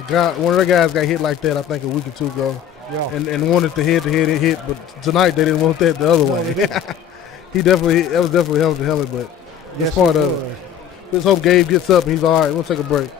of their guys got hit like that. I think a week or two ago, Yeah. and wanted the head-to-head hit, but tonight they didn't want that the other way. That was definitely helmet to helmet, but that's part of it. Let's hope Gabe gets up and he's all right. We'll take a break.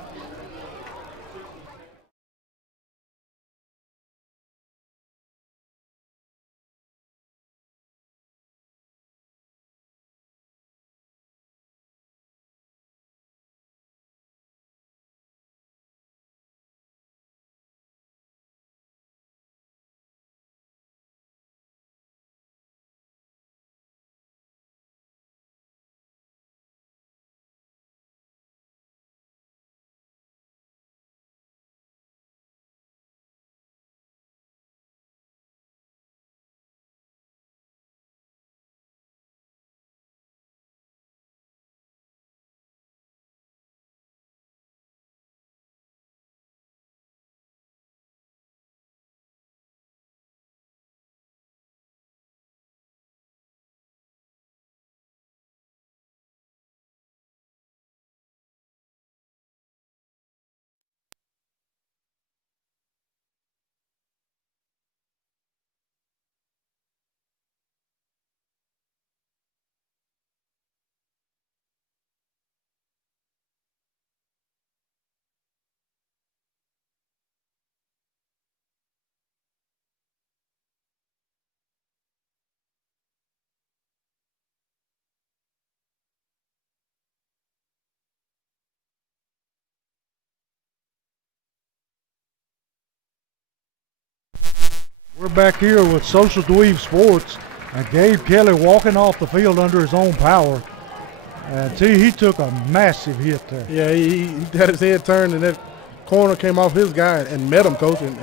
We're back here with Social Dweeb Sports, and Gabe Kelly walking off the field under his own power. And he took a massive hit there. Yeah, he had his head turned, and that corner came off his guy and met him, Coach. And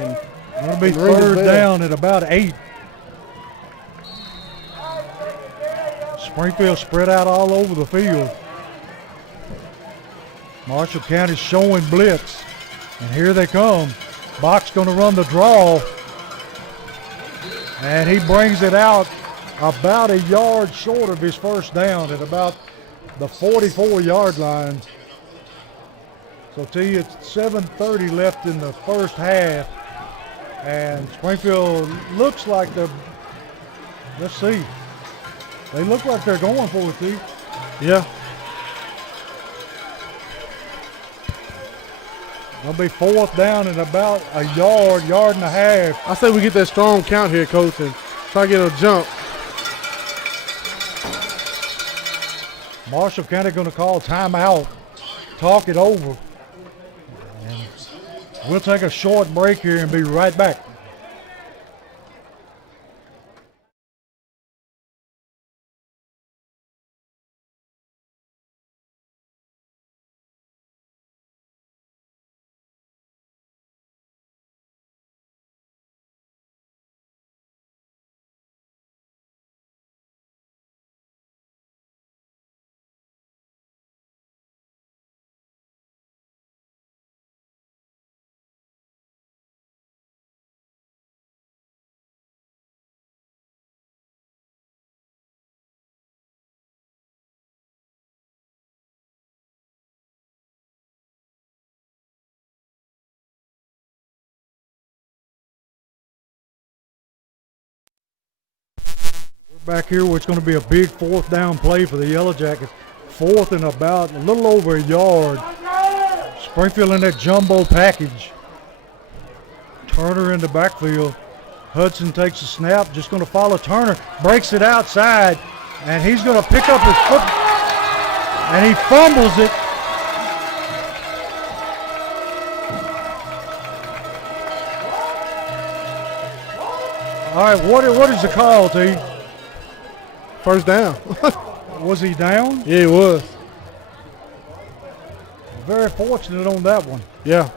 It'll be third down at about 8. Springfield spread out all over the field. Marshall County showing blitz, and here they come. Box going to run the draw. And he brings it out about a yard short of his first down at about the 44-yard line. So it's 7:30 left in the first half. And Springfield looks like let's see. They look like they're going for it, T. Yeah. It'll be fourth down and about a yard and a half. I say we get that strong count here, Coach, and try to get a jump. Marshall County going to call timeout, talk it over. And we'll take a short break here and be right back. Back here, where it's going to be a big fourth down play for the Yellow Jackets. Fourth and about a little over a yard. Springfield in that jumbo package. Turner in the backfield. Hudson takes a snap, just going to follow Turner, breaks it outside, and he's going to pick up his foot, and he fumbles it. All right, what is the call, T? First down. Was he down? Yeah, he was. Very fortunate on that one. Yeah.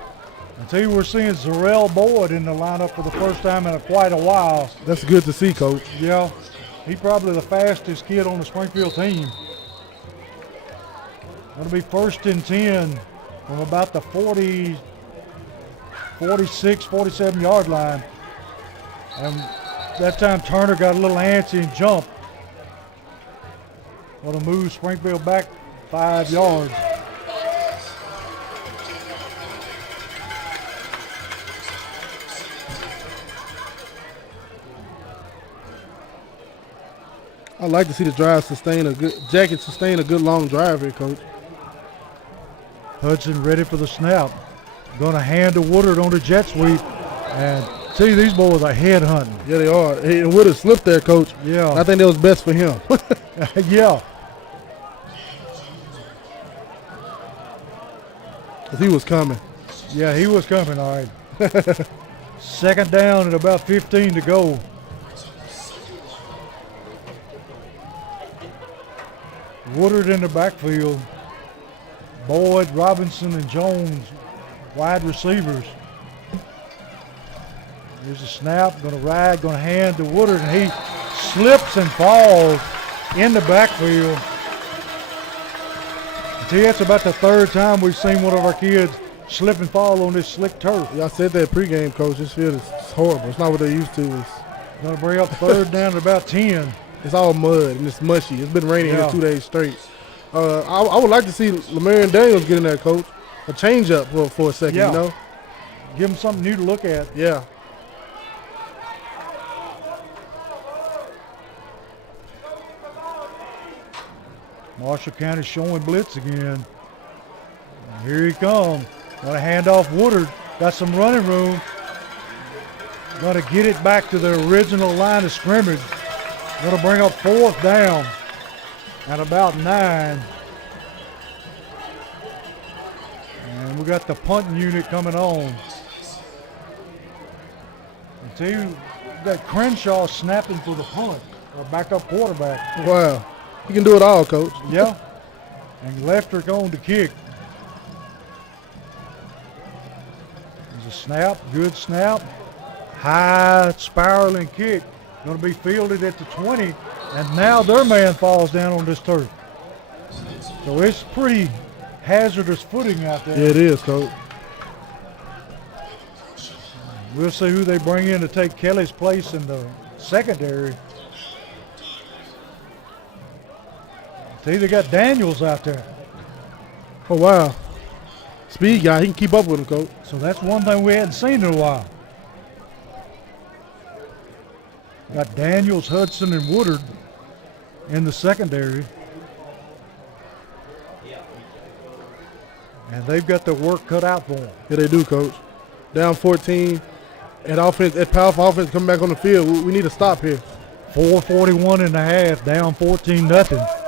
I tell you, we're seeing Zarrell Boyd in the lineup for the first time in quite a while. That's good to see, Coach. Yeah, he's probably the fastest kid on the Springfield team. It'll be 1st and 10 from about the 46, 47-yard line. And that time Turner got a little antsy and jumped. Going to move Springfield back 5 yards. I like to see the drive sustain a good long drive here, Coach. Hudson ready for the snap. Going to hand to Woodard on the jet sweep. And see, these boys are head hunting. Yeah, they are. He would have slipped there, Coach. Yeah. I think that was best for him. Yeah. Because he was coming. Yeah, he was coming, all right. Second down and about 15 to go. Woodard in the backfield. Boyd, Robinson, and Jones, wide receivers. Here's a snap, going to ride, going to hand to Woodard, and he slips and falls in the backfield. See, that's about the third time we've seen one of our kids slip and fall on this slick turf. Yeah, I said that pregame, Coach. This field is horrible. It's not what they're used to. It's Going to bring up third down at about 10. It's all mud and it's mushy. It's been raining Yeah. here 2 days straight. I would like to see Lamarian Daniels get in there, Coach. A change up for a second, Yeah. you know? Give him something new to look at. Yeah. Marshall County showing blitz again. And here he comes. Going to hand off Woodard. Got some running room. Going to get it back to the original line of scrimmage. Going to bring up fourth down at about 9. And we got the punting unit coming on. And see, we got Crenshaw snapping for the punt, our backup quarterback. Wow. You can do it all, Coach. Yeah. And Lefter going to kick. There's a snap, good snap. High spiraling kick. Going to be fielded at the 20. And now their man falls down on this turf. So it's pretty hazardous footing out there. Yeah, it is, Coach. We'll see who they bring in to take Kelly's place in the secondary. See, they got Daniels out there. Oh, wow. Speed guy. He can keep up with him, Coach. So that's one thing we hadn't seen in a while. Got Daniels, Hudson, and Woodard in the secondary. And they've got their work cut out for them. Yeah, they do, Coach. Down 14. That powerful offense coming back on the field. We need to stop here. 4:41 and a half, down 14-0.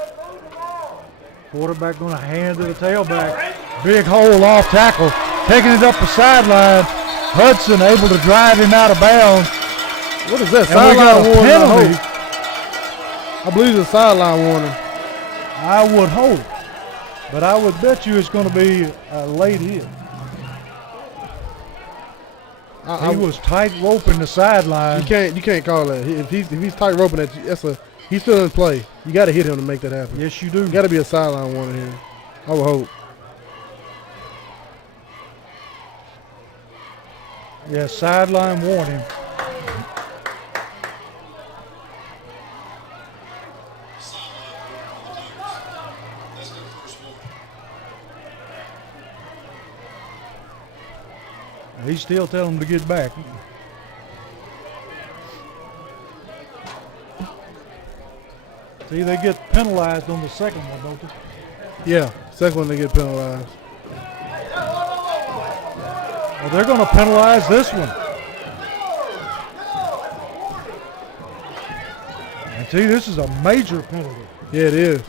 Quarterback going to hand to the tailback. Big hole off tackle. Taking it up the sideline. Hudson able to drive him out of bounds. What is that? And we got Sideline a warning, I penalty. hope. I believe it's a sideline warning. I would hope. But I would bet you it's going to be a late hit. He was tight roping the sideline. You can't call that. If he's tight roping that, he's still in play. You got to hit him to make that happen. Yes, you do. Got to be a sideline warning here. I would hope. Yeah, sideline warning. He's still telling them to get back. See, they get penalized on the second one, don't they? Yeah, second one they get penalized. Well, they're going to penalize this one. And see, this is a major penalty. Yeah, it is.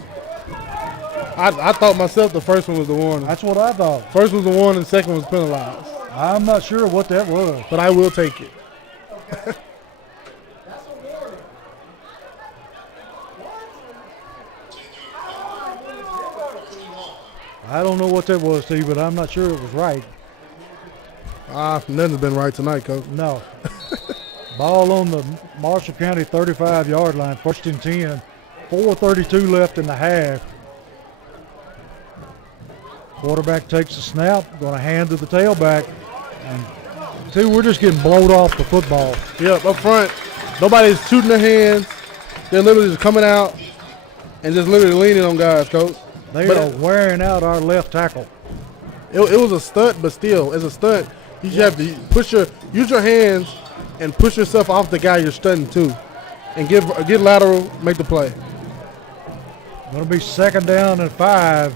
I thought myself the first one was the warning. That's what I thought. First was the warning, second was penalized. I'm not sure what that was. But I will take it. I don't know what that was, Steve, but I'm not sure it was right. Nothing's been right tonight, Coach. No. Ball on the Marshall County 35-yard line, 1st and 10. 4:32 left in the half. Quarterback takes a snap, going to hand to the tailback. And see, we're just getting blowed off the football. Yep, up front, nobody's shooting their hands. They're literally just coming out and just literally leaning on guys, Coach. They are wearing out our left tackle. It was a stunt, but still, as a stunt, you just have to use your hands and push yourself off the guy you're stunting to, and get lateral, make the play. Going to be 2nd down and 5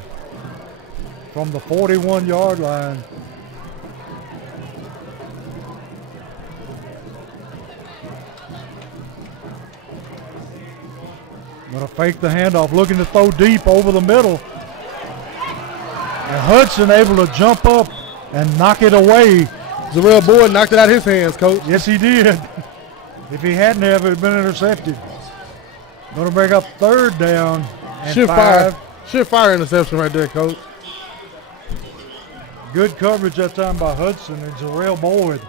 from the 41-yard line. Going to fake the handoff, looking to throw deep over the middle. And Hudson able to jump up and knock it away. Zarrell Boyd knocked it out of his hands, Coach. Yes, he did. If he hadn't have, it had been intercepted. Going to bring up 3rd down and 5. Surefire interception right there, Coach. Good coverage that time by Hudson and Zarrell Boyd.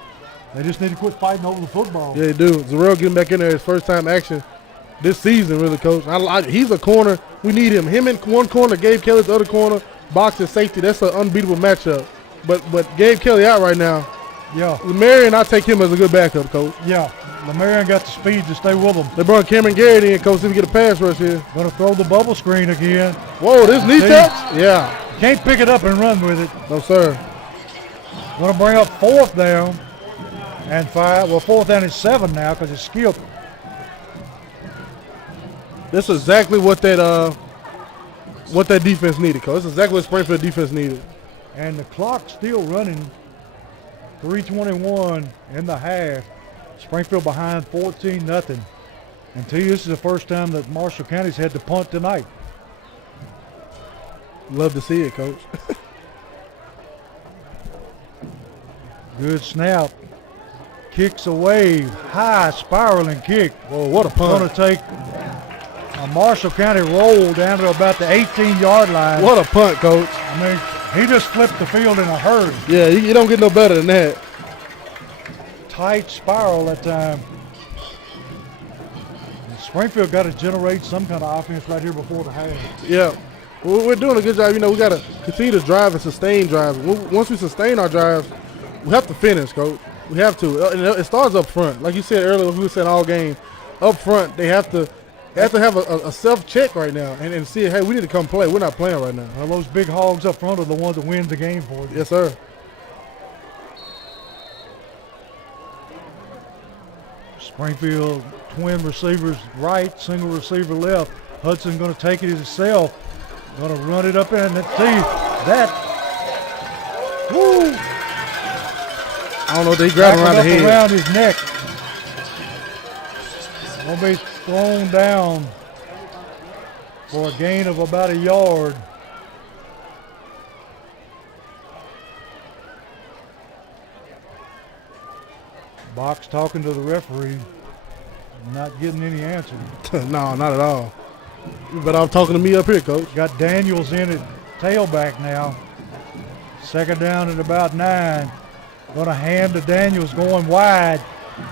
They just need to quit fighting over the football. Yeah, they do. Zarrell getting back in there, his first time action this season, really, Coach. He's a corner. We need him. Him in one corner, Gabe Kelly the other corner, box and safety. That's an unbeatable matchup. But Gabe Kelly out right now. Yeah. Lemarion, I take him as a good backup, Coach. Yeah. Lemarion got the speed to stay with him. They brought Cameron Garrett in, Coach, if we get a pass rush here. Going to throw the bubble screen again. Whoa, this knee touch? Yeah. Can't pick it up and run with it. No, sir. Going to bring up 4th down and 5. Well, 4th down and 7 now because it's skipped. That's exactly what that defense needed, Coach. That's exactly what Springfield defense needed. And the clock's still running. 3:21 in the half. Springfield behind 14-0. And to you, this is the first time that Marshall County's had to punt tonight. Love to see it, Coach. Good snap. Kicks away. High spiraling kick. Whoa, what a punt. Going to take a Marshall County roll down to about the 18-yard line. What a punt, Coach. I mean, he just flipped the field in a hurry. Yeah, you don't get no better than that. Tight spiral that time. And Springfield got to generate some kind of offense right here before the half. Yeah. We're doing a good job. You know, we got to continue to drive and sustain drives. Once we sustain our drives, we have to finish, Coach. We have to. And it starts up front. Like you said earlier, we were saying all game, up front, they have to have a self-check right now and see, hey, we need to come play. We're not playing right now. Well, those big hogs up front are the ones that win the game for you. Yes, sir. Springfield twin receivers right, single receiver left. Hudson going to take it himself. Going to run it up in and see that. Woo! I don't know if they grabbed him around the head. Around his neck. Going to be thrown down for a gain of about a yard. Box talking to the referee, not getting any answer. No, not at all. But I'm talking to me up here, Coach. Got Daniels in at tailback now. 2nd down at about 9. Going to hand to Daniels going wide.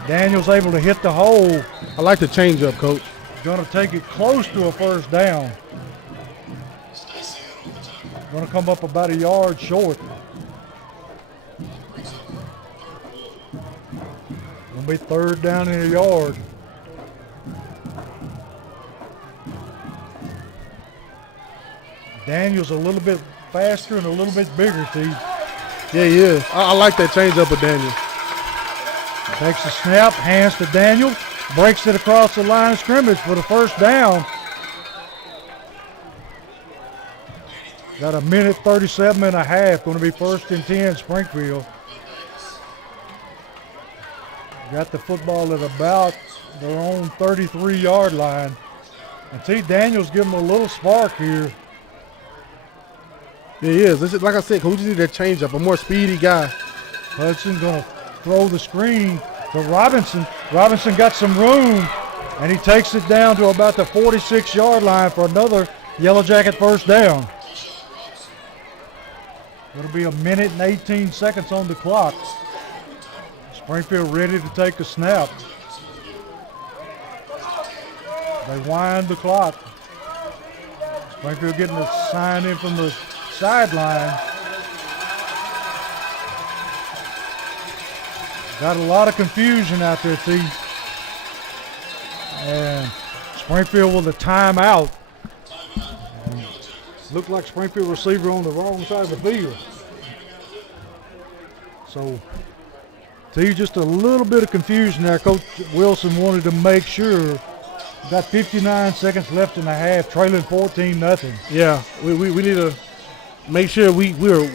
Daniels able to hit the hole. I like the change up, Coach. Going to take it close to a 1st down. Going to come up about a yard short. Going to be 3rd down in a yard. Daniels a little bit faster and a little bit bigger, T. Yeah, he is. I like that change up with Daniel. Takes the snap, hands to Daniel, breaks it across the line of scrimmage for the 1st down. Got a minute 37 and a half. Going to be 1st and 10, Springfield. Got the football at about their own 33-yard line. And T. Daniels giving them a little spark here. Yeah, he is. Like I said, Coach, we just need that change up, a more speedy guy. Hudson going to throw the screen to Robinson. Robinson got some room, and he takes it down to about the 46-yard line for another Yellow Jacket 1st down. It'll be a minute and 18 seconds on the clock. Springfield ready to take the snap. They wind the clock. Springfield getting a sign in from the sideline. Got a lot of confusion out there, T. And Springfield with a timeout. And looked like Springfield receiver on the wrong side of the field. So, T, just a little bit of confusion there. Coach Wilson wanted to make sure Got 59 seconds left in the half, trailing 14-0. Yeah, we need to make sure we're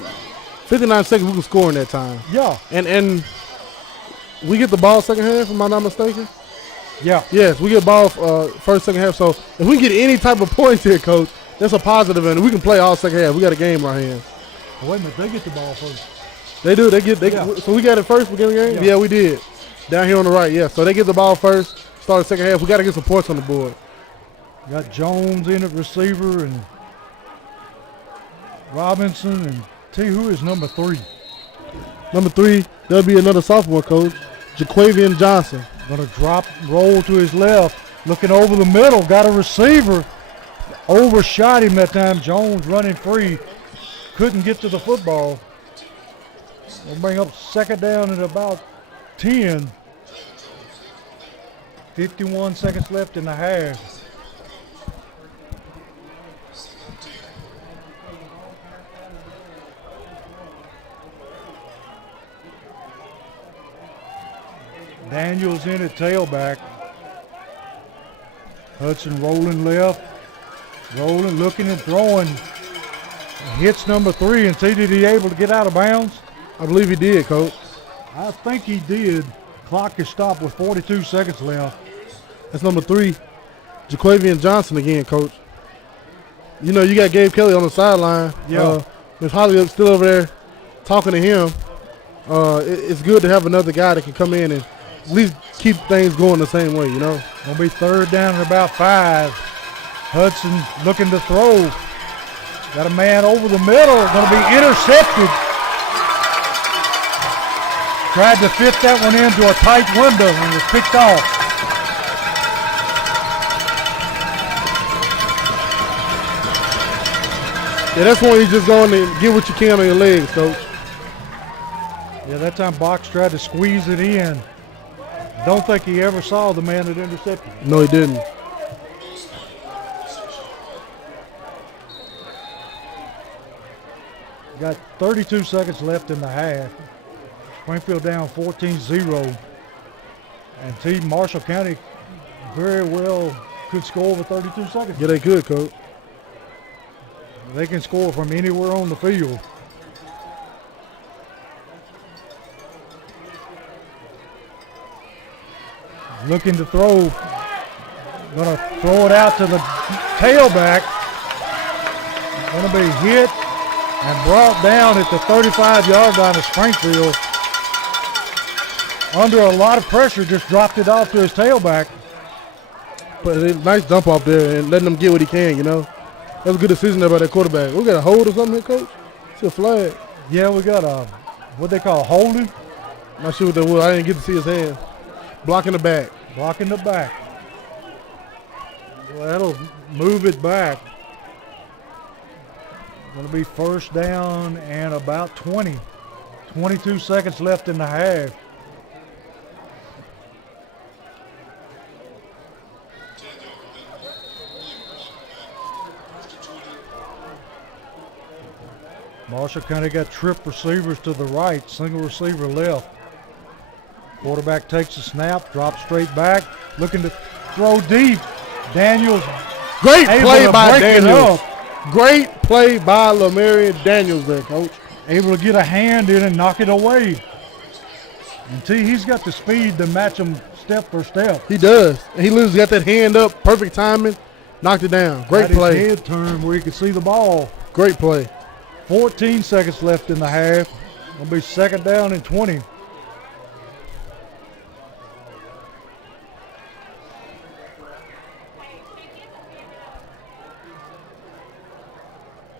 59 seconds we can score in that time. Yeah, And we get the ball second half, am I not mistaken? yeah. Yes, we get ball first, second half. So if we get any type of points here, Coach, that's a positive, and we can play all second half. We got a game right here. Wait a minute, they get the ball first. They do. Yeah. So we got it first beginning of the game? Yeah. Yeah, we did. Down here on the right, yeah. So they get the ball first, start the second half. We got to get some points on the board. Got Jones in at receiver and Robinson and who is number 3? Number 3, there'll be another sophomore, Coach, Jaquavian Johnson. Gonna drop, roll to his left, looking over the middle, got a receiver. Overshot him that time. Jones running free, couldn't get to the football. We'll bring up second down at about 10. 51 seconds left in the half. Daniels in at tailback. Hudson rolling left. Rolling, looking and throwing. Hits number 3, and see, did he able to get out of bounds? I believe he did, Coach. I think he did. Clock is stopped with 42 seconds left. That's number 3, Jaquavian Johnson again, Coach. You know, you got Gabe Kelly on the sideline. Yeah. Miss Holly still over there talking to him. It's good to have another guy that can come in and at least keep things going the same way, you know. Gonna be third down at about 5. Hudson looking to throw. Got a man over the middle. Gonna be intercepted. Tried to fit that one into a tight window and was picked off. Yeah, that's when you just go in and get what you can on your legs, Coach. Yeah, that time Box tried to squeeze it in. Don't think he ever saw the man that intercepted. No, he didn't. Got 32 seconds left in the half. Springfield down 14-0. And Marshall County very well could score with 32 seconds. Yeah, they could, Coach. They can score from anywhere on the field. Looking to throw. Gonna throw it out to the tailback. Gonna be hit and brought down at the 35-yard line of Springfield. Under a lot of pressure, just dropped it off to his tailback. But a nice dump off there and letting him get what he can, you know. That was a good decision there by that quarterback. We got a hold or something here, Coach? It's a flag. Yeah, we got a, what they call holding. Not sure what that was. I didn't get to see his hand. Blocking the back. Blocking the back. Well, that'll move it back. Going to be first down and about 20. 22 seconds left in the half. Marshall County got trip receivers to the right, single receiver left. Quarterback takes a snap, drops straight back, looking to throw deep. Daniels. Great play by break it Daniels. up. Great play by Lamarian Daniels there, Coach. Able to get a hand in and knock it away. And he's got the speed to match him step for step. He does. And he literally got that hand up, perfect timing, knocked it down. Great Got play. his head turned where he could see the ball. Great play. 14 seconds left in the half. It'll be second down and 20.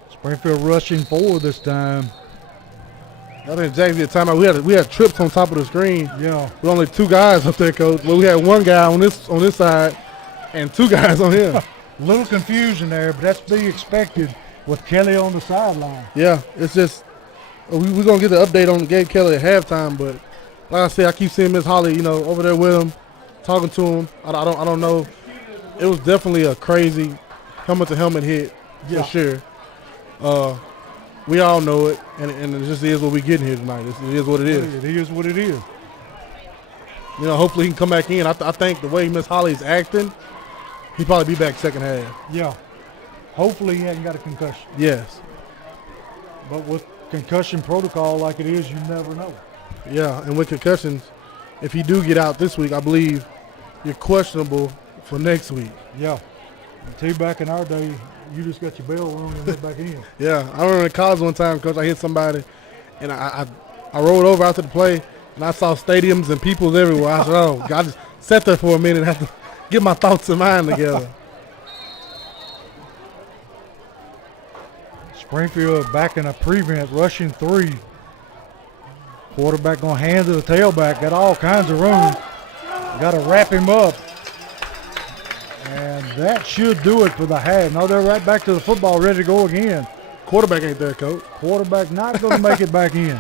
Springfield rushing forward this time. I think Jackson at timeout. We had trips on top of the screen. Yeah. With only 2 guys up there, Coach. Well, we had 1 guy on this side and 2 guys on here. Little confusion there, but that's to be expected with Kelly on the sideline. Yeah, it's just we're going to get the update on Gabe Kelly at halftime, but like I said, I keep seeing Miss Holly, over there with him, talking to him. I don't know. It was definitely a crazy helmet-to-helmet hit for sure. We all know it, and it just is what we're getting here tonight. It is what it is. It is what it is. Hopefully he can come back in. I think the way Miss Holly's acting, He'll probably be back second half. Yeah. Hopefully he hasn't got a concussion. Yes. But with concussion protocol like it is, you never know. Yeah, and with concussions, if you do get out this week, I believe you're questionable for next week. Yeah. Until back in our day, you just got your bell rung and went back in. Yeah, I remember in college one time, Coach, I hit somebody, and I rolled over after the play, and I saw stadiums and people everywhere. I said, oh, I just sat there for a minute and had to get my thoughts and mind together. Springfield back in a prevent, rushing 3. Quarterback going to hand to the tailback. Got all kinds of room. Got to wrap him up. And that should do it for the half. Now they're right back to the football, ready to go again. Quarterback ain't there, Coach. Quarterback not going to make it back in.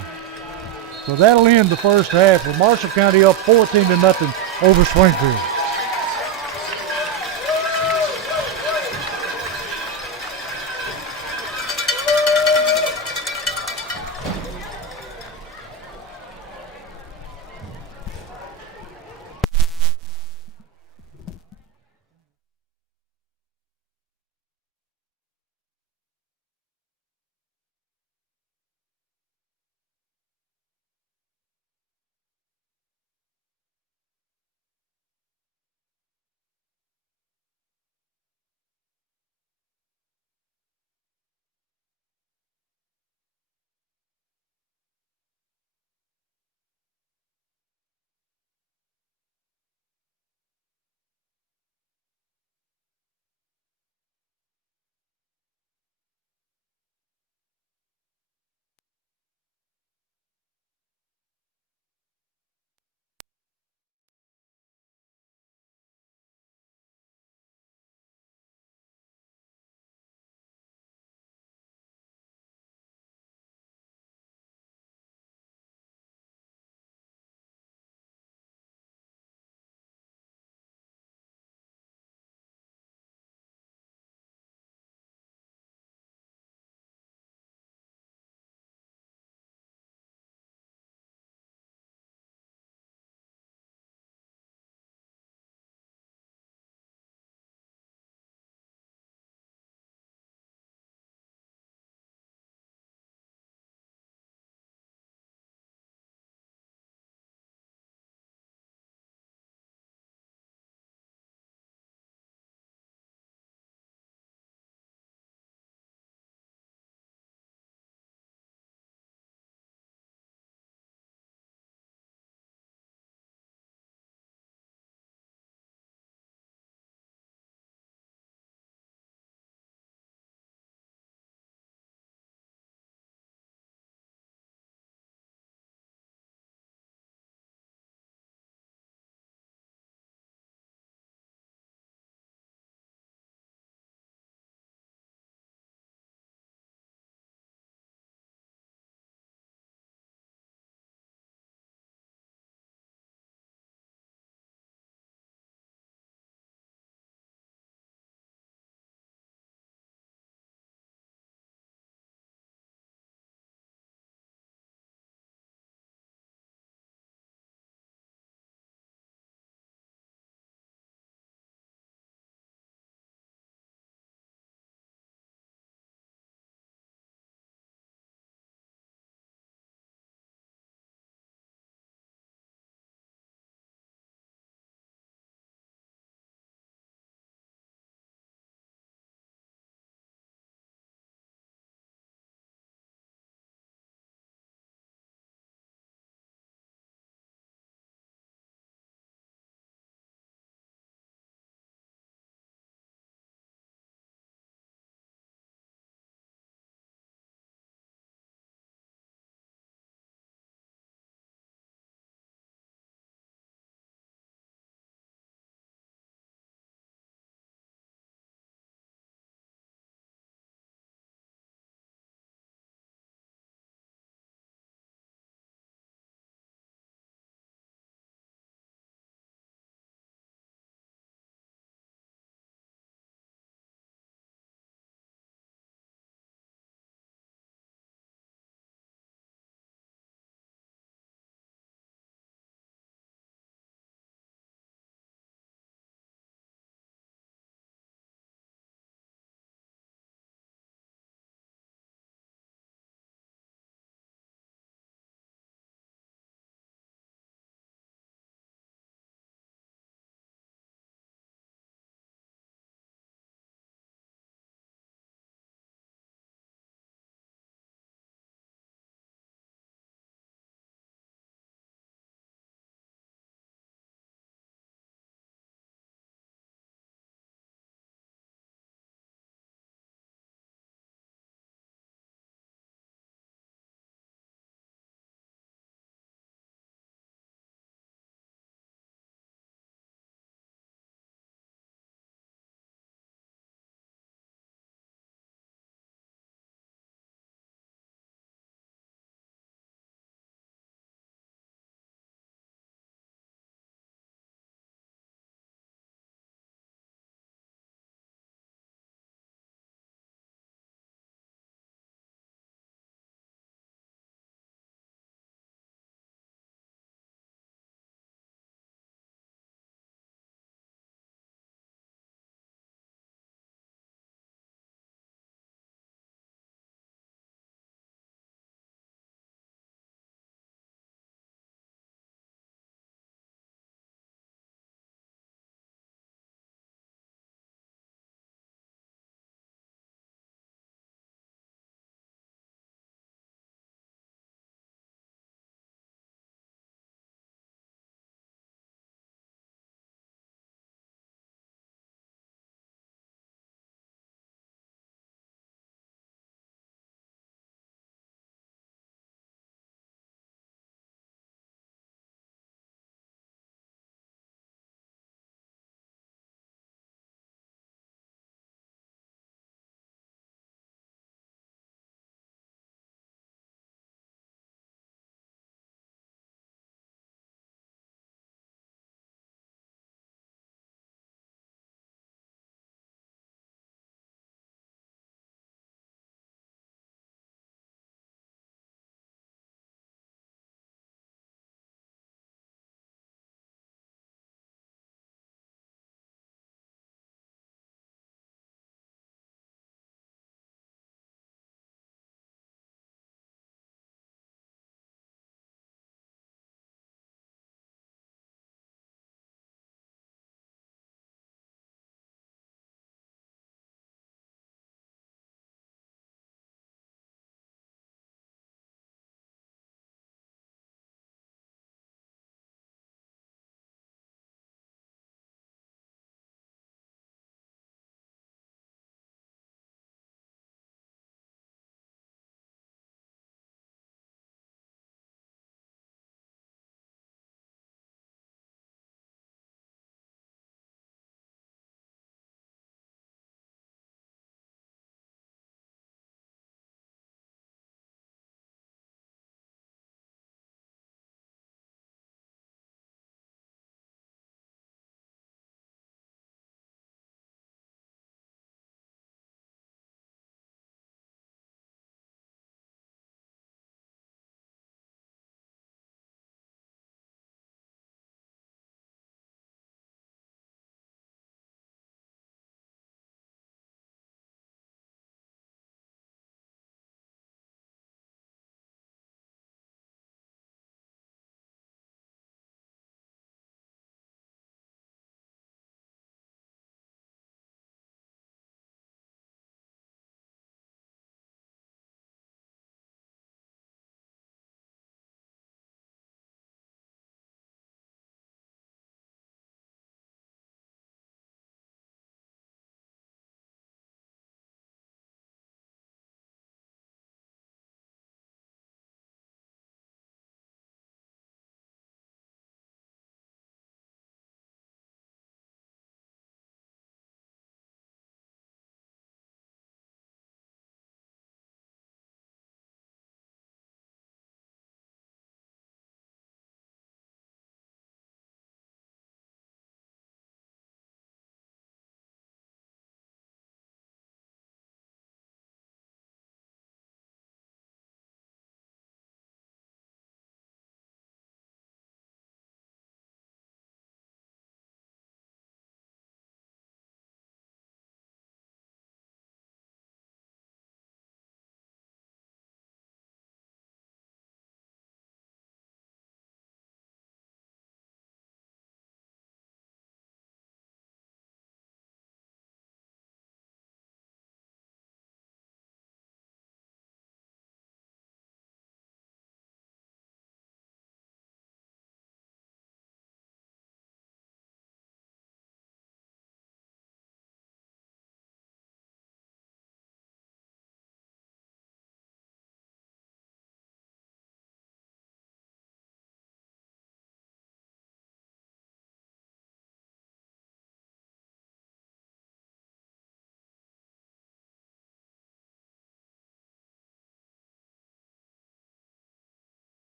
So that'll end the first half with Marshall County up 14-0 over Springfield.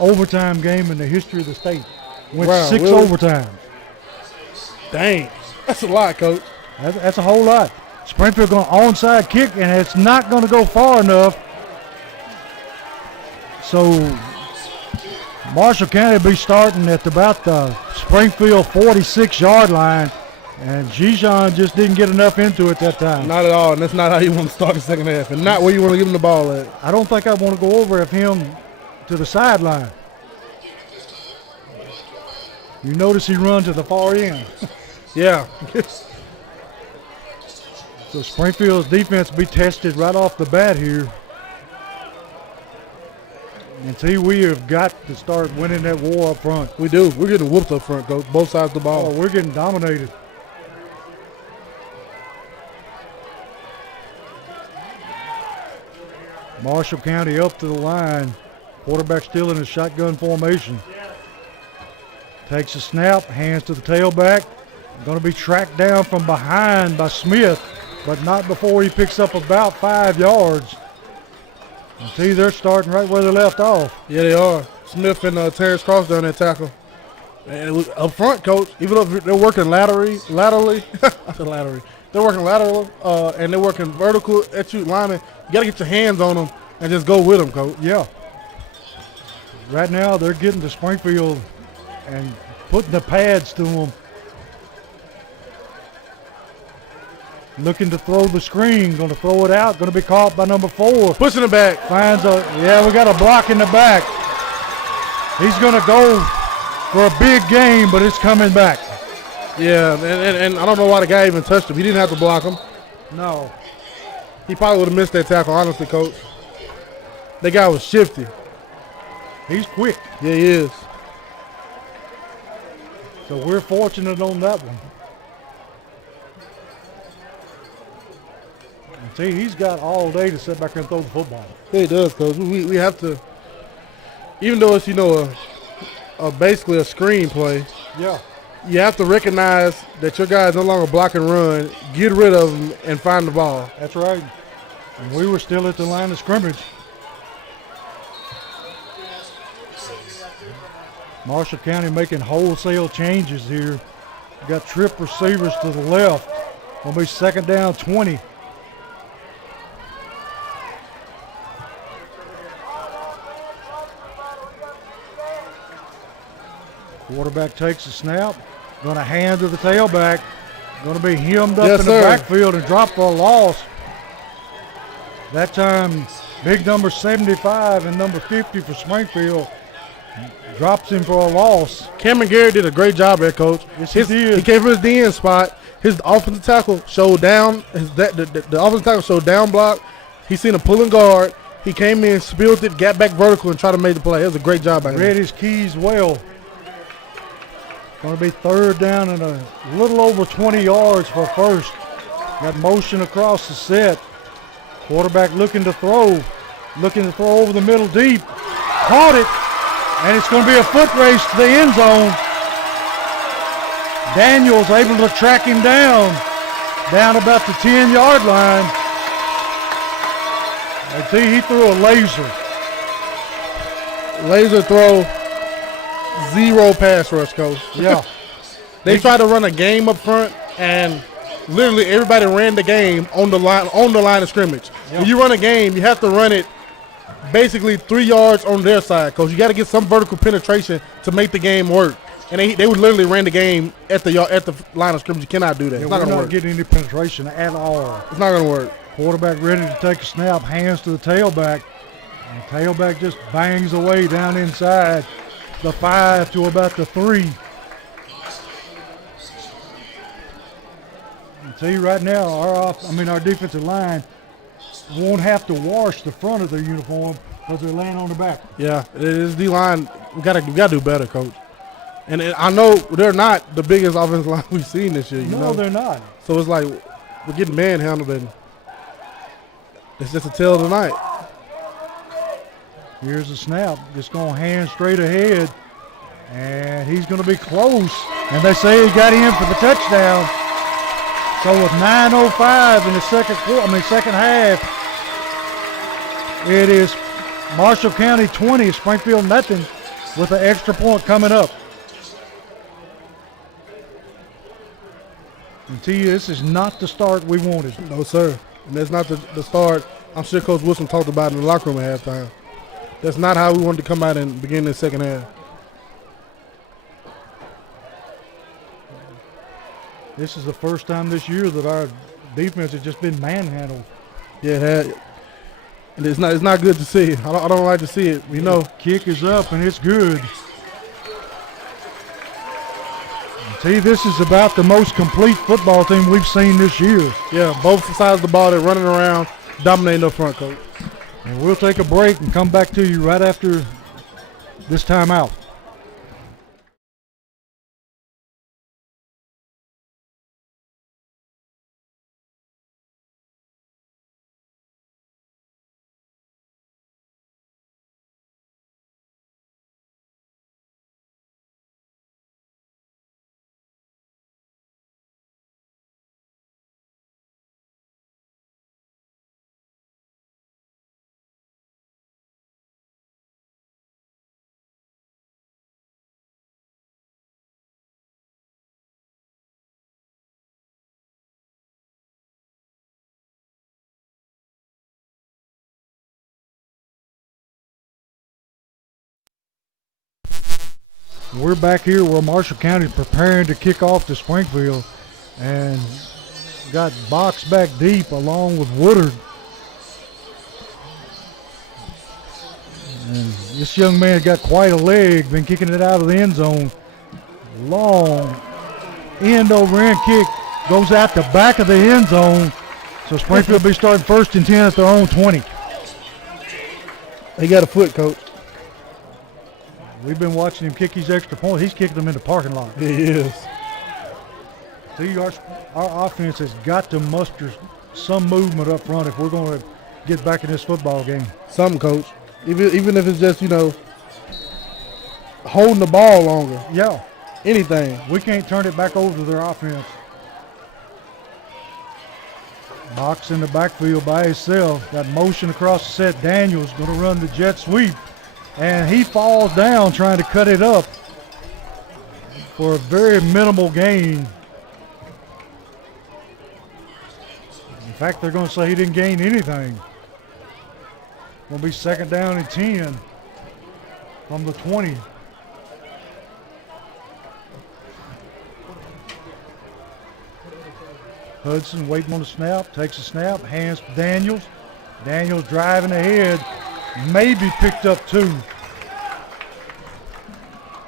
overtime game in the history of the state. Went Wow, 6 really? overtimes. Dang. That's a lot, Coach. That's a whole lot. Springfield going onside kick, and it's not going to go far enough. So Marshall County will be starting at about the Springfield 46-yard line, and Gijon just didn't get enough into it that time. Not at all, and that's not how you want to start the second half, and not where you want to give him the ball at. I don't think I want to go over of him to the sideline. You notice he runs to the far end. Yeah. So Springfield's defense will be tested right off the bat here. And see, we have got to start winning that war up front. We do. We're getting whooped up front, Coach. Both sides of the ball. Oh, we're getting dominated. Marshall County up to the line. Quarterback still in a shotgun formation. Takes a snap, hands to the tailback. Going to be tracked down from behind by Smith, but not before he picks up about 5 yards. And see, they're starting right where they left off. Yeah, they are. Smith and Terrence Cross down that tackle. And it was up front, Coach. Even though they're working laterally. I said laterally. They're working lateral, and they're working vertical at you linemen. You got to get your hands on them and just go with them, Coach. Yeah. Right now, they're getting to Springfield and putting the pads to them. Looking to throw the screen, going to throw it out, going to be caught by number 4. Pushing it back. Finds a, yeah, we got a block in the back. He's going to go for a big game, but it's coming back. Yeah, and I don't know why the guy even touched him. He didn't have to block him. No. He probably would have missed that tackle, honestly, Coach. That guy was shifty. He's quick. Yeah, he is. So we're fortunate on that one. And see, he's got all day to sit back there and throw the football. Yeah, he does, Coach. We have to, even though it's, basically a screen play, Yeah. you have to recognize that your guy is no longer block and run, get rid of him, and find the ball. That's right. And we were still at the line of scrimmage. Marshall County making wholesale changes here. We got trip receivers to the left. Gonna be second down 20. Quarterback takes a snap. Gonna hand to the tailback. Gonna be hemmed up Yes, in the sir. backfield and dropped for a loss. That time, big number 75 and number 50 for Springfield drops him for a loss. Cameron Garrett did a great job there, Coach. Yes, he did. He came from his DN spot. His offensive tackle showed down. The offensive tackle showed down block. He seen a pulling guard. He came in, spilled it, got back vertical, and tried to make the play. It was a great job by him. Read his keys well. Going to be third down and a little over 20 yards for first. Got motion across the set. Quarterback looking to throw over the middle deep. Caught it, and it's going to be a foot race to the end zone. Daniels able to track him down about the 10-yard line. I see he threw a laser. Laser throw, 0 pass rush, Coach. Yeah. They tried to run a game up front, and literally everybody ran the game on the line of scrimmage. Yeah. When you run a game, you have to run it basically 3 yards on their side, Coach. You got to get some vertical penetration to make the game work. And they would literally ran the game at the line of scrimmage. You cannot do that. Yeah, It's not we're going to not work. getting any penetration at all. It's not going to work. Quarterback ready to take a snap, hands to the tailback. And tailback just bangs away down inside the 5 to about the 3. And see right now, our defensive line won't have to wash the front of their uniform because they're laying on the back. Yeah, it is D-line. We gotta do better, Coach. And I know they're not the biggest offensive line we've seen this year. You No, know? they're not. So it's like we're getting manhandled, and it's just a tell of the night. Here's the snap. Just going to hand straight ahead. And he's going to be close. And they say he got in for the touchdown. So with 9:05 in the second half, it is Marshall County 20, Springfield nothing. with an extra point coming up. And tell you, this is not the start we wanted. No, sir. And that's not the start I'm sure Coach Wilson talked about in the locker room at halftime. That's not how we wanted to come out and begin the second half. This is the first time this year that our defense has just been manhandled. Yeah, it had. And it's not good to see. I don't like to see it. You know. Kick is up and it's good. See, this is about the most complete football team we've seen this year. Yeah, both sides of the ball, they're running around, dominating up front, Coach. And we'll take a break and come back to you right after this timeout. We're back here where Marshall County is preparing to kick off to Springfield, and got boxed back deep along with Woodard. And this young man got quite a leg, been kicking it out of the end zone. Long end over end kick goes out the back of the end zone. So Springfield will be starting 1st and 10 at their own 20. He got a foot, Coach. We've been watching him kick his extra point. He's kicked them in the parking lot. He is. See, our offense has got to muster some movement up front if we're going to get back in this football game. Something, Coach. Even if it's just, holding the ball longer. Yeah. Anything. We can't turn it back over to their offense. Box in the backfield by himself. Got motion across the set. Daniels going to run the jet sweep. And he falls down trying to cut it up for a very minimal gain. In fact, they're going to say he didn't gain anything. Going to be 2nd down and 10 from the 20. Hudson waiting on the snap, takes a snap, hands to Daniels. Daniels driving ahead, maybe picked up 2.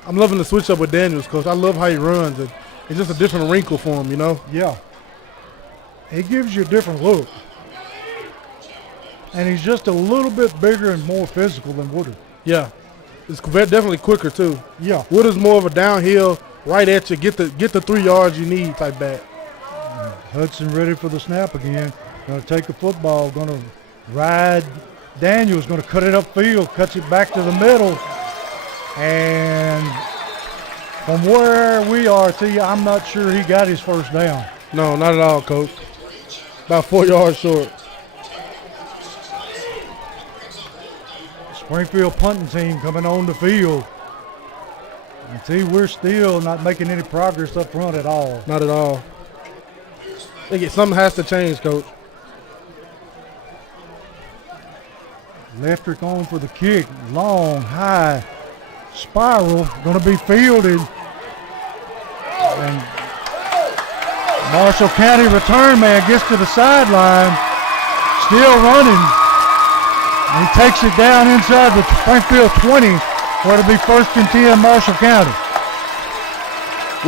I'm loving the switch up with Daniels, Coach. I love how he runs. It's just a different wrinkle for him, Yeah. He gives you a different look. And he's just a little bit bigger and more physical than Woodard. Yeah. It's definitely quicker, too. Yeah. Woodard's more of a downhill, right at you, get the 3 yards you need type back. Hudson ready for the snap again. Going to take the football, going to ride. Daniels going to cut it upfield, cuts it back to the middle. And from where we are, I'm not sure he got his first down. No, not at all, Coach. About 4 yards short. Springfield punting team coming on the field. And we're still not making any progress up front at all. Not at all. I think something has to change, Coach. Leftrick on for the kick. Long, high spiral. Going to be fielded. And Marshall County return man gets to the sideline. Still running. And he takes it down inside the Springfield 20. Where it'll be 1st and 10 Marshall County.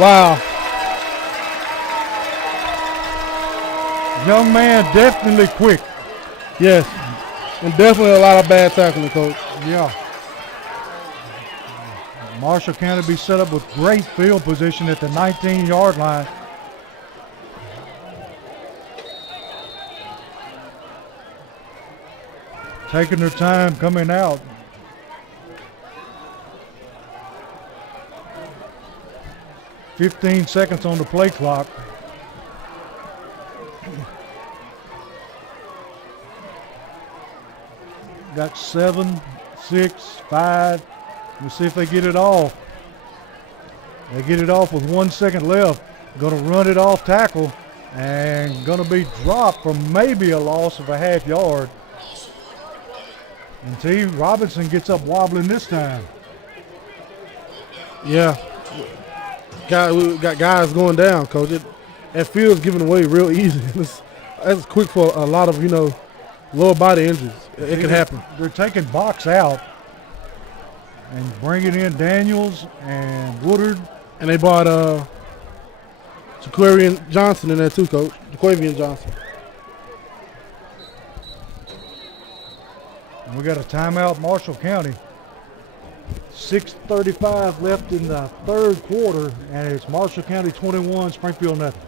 Wow. Young man definitely quick. Yes. And definitely a lot of bad tackling, Coach. Yeah. Marshall County be set up with great field position at the 19-yard line. Taking their time coming out. $15 seconds on the play clock. Got 7, 6, 5, We'll see if they get it off. They get it off with 1 second left. Going to run it off tackle and going to be dropped for maybe a loss of a half yard. And T. Robinson gets up wobbling this time. Yeah. We got guys going down, Coach. That field's giving away real easy. That's quick for a lot of, lower body injuries. It can happen. They're taking Box out and bringing in Daniels and Woodard. And they brought Jaquarian Johnson in there too, Coach. Jaquarian Johnson. And we got a timeout, Marshall County. 6:35 left in the third quarter, and it's Marshall County 21, Springfield nothing.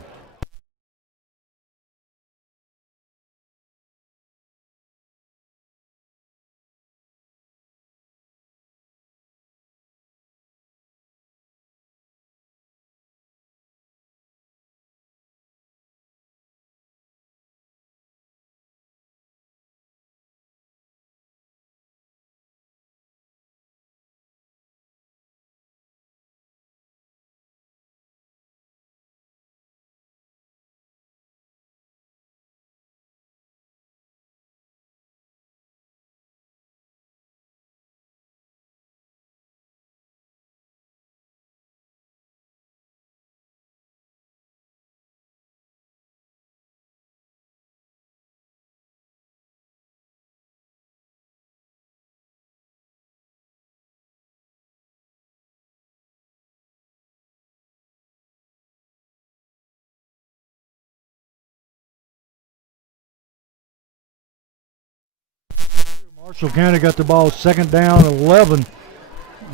Marshall County got the ball, second down, 11.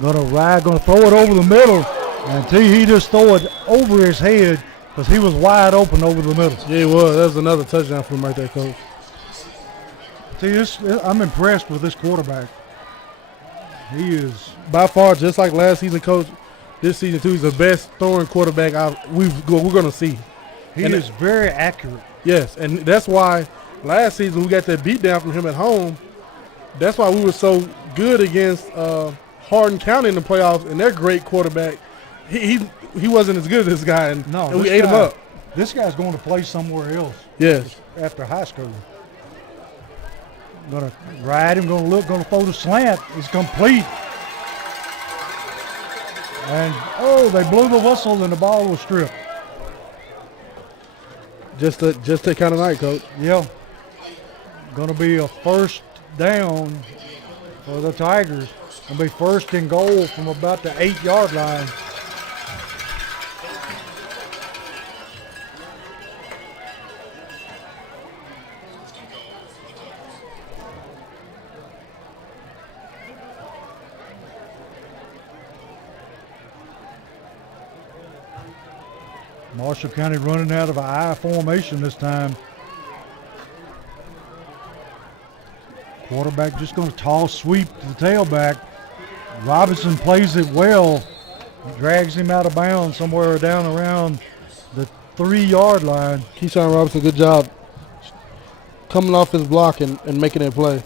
Gonna throw it over the middle, and he just throw it over his head because he was wide open over the middle. Yeah, he was. That was another touchdown for him right there, Coach. I'm impressed with this quarterback. He is by far, just like last season, Coach. This season too, he's the best throwing quarterback we're going to see. He is very accurate. Yes, and that's why last season we got that beat down from him at home. That's why we were so good against Hardin County in the playoffs, and their great quarterback. He wasn't as good as this guy, and we ate him up. This guy's going to play somewhere else. Yes. After high school. Going to ride him, going to throw the slant. It's complete. And, they blew the whistle and the ball was stripped. Just that kind of night, Coach. Yeah. Going to be a first down for the Tigers. Going to be first and goal from about the 8-yard line. Marshall County running out of an I formation this time. Quarterback just going to toss sweep to the tailback. Robinson plays it well. Drags him out of bounds somewhere down around the 3-yard line. Keyshawn Robinson, good job coming off his block and making that play.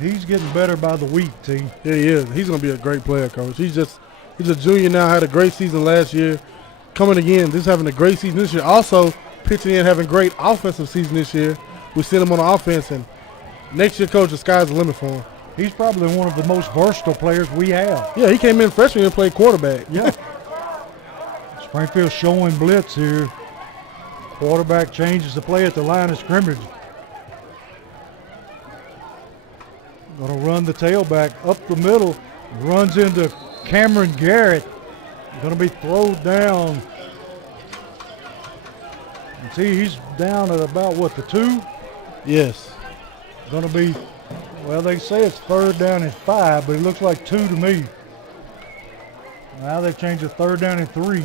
He's getting better by the week, T. Yeah, he is. He's going to be a great player, Coach. He's a junior now, had a great season last year. Coming again, just having a great season this year. Also, pitching in, having great offensive season this year. We sent him on the offense, and next year, Coach, the sky's the limit for him. He's probably one of the most versatile players we have. Yeah, he came in freshman and played quarterback. Yeah. Springfield showing blitz here. Quarterback changes the play at the line of scrimmage. Going to run the tailback up the middle. Runs into Cameron Garrett. Going to be thrown down. And see, he's down at about, the 2? Yes. Going to be, they say it's third down and 5, but it looks like 2 to me. Now they've changed to third down and 3.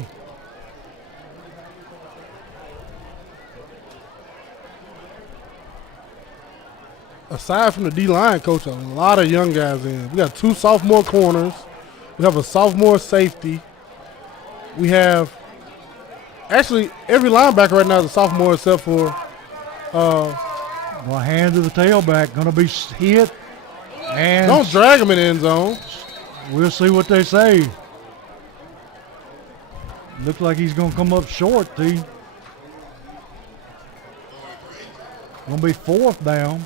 Aside from the D-line, Coach, a lot of young guys in. We got 2 sophomore corners. We have a sophomore safety. We have actually every linebacker right now is a sophomore except for hand to the tailback. Going to be hit And Don't drag him in the end zone. we'll see what they say. Looks like he's going to come up short, T. Going to be 4th down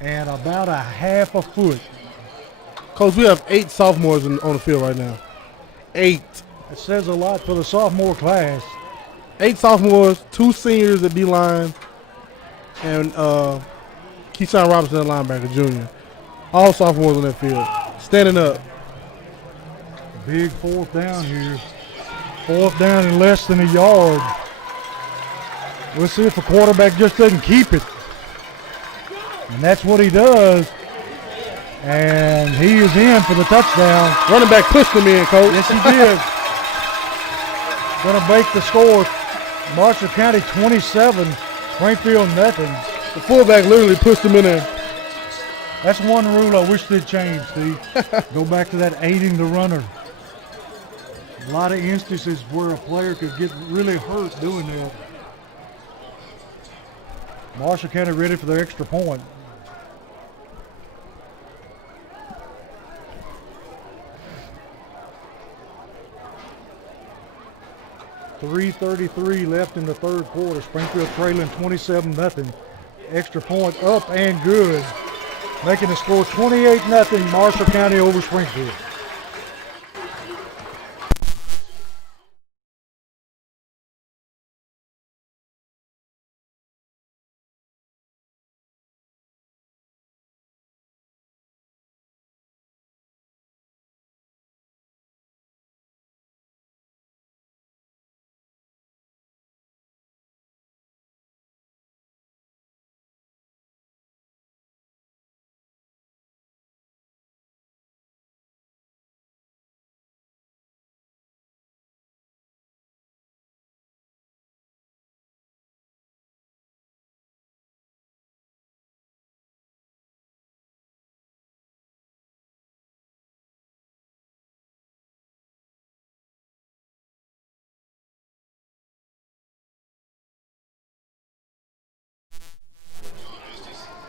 and about a half a foot. Coach, we have 8 sophomores on the field right now. 8. It says a lot for the sophomore class. 8 sophomores, 2 seniors at D-line, and Keyshawn Robinson at linebacker, junior. All sophomores on that field. Standing up. Big 4th down here. 4th down in less than a yard. We'll see if the quarterback just doesn't keep it. And that's what he does. And he is in for the touchdown. Running back pushed him in, Coach. Yes, he did. Going to break the score. Marshall County 27, Springfield nothing. The fullback literally pushed him in there. That's one rule I wish they'd change, Steve. Go back to that aiding the runner. A lot of instances where a player could get really hurt doing that. Marshall County ready for their extra point. .333 left in the 3rd quarter. Springfield trailing 27-0. Extra point up and good. Making the score 28-0 Marshall County over Springfield.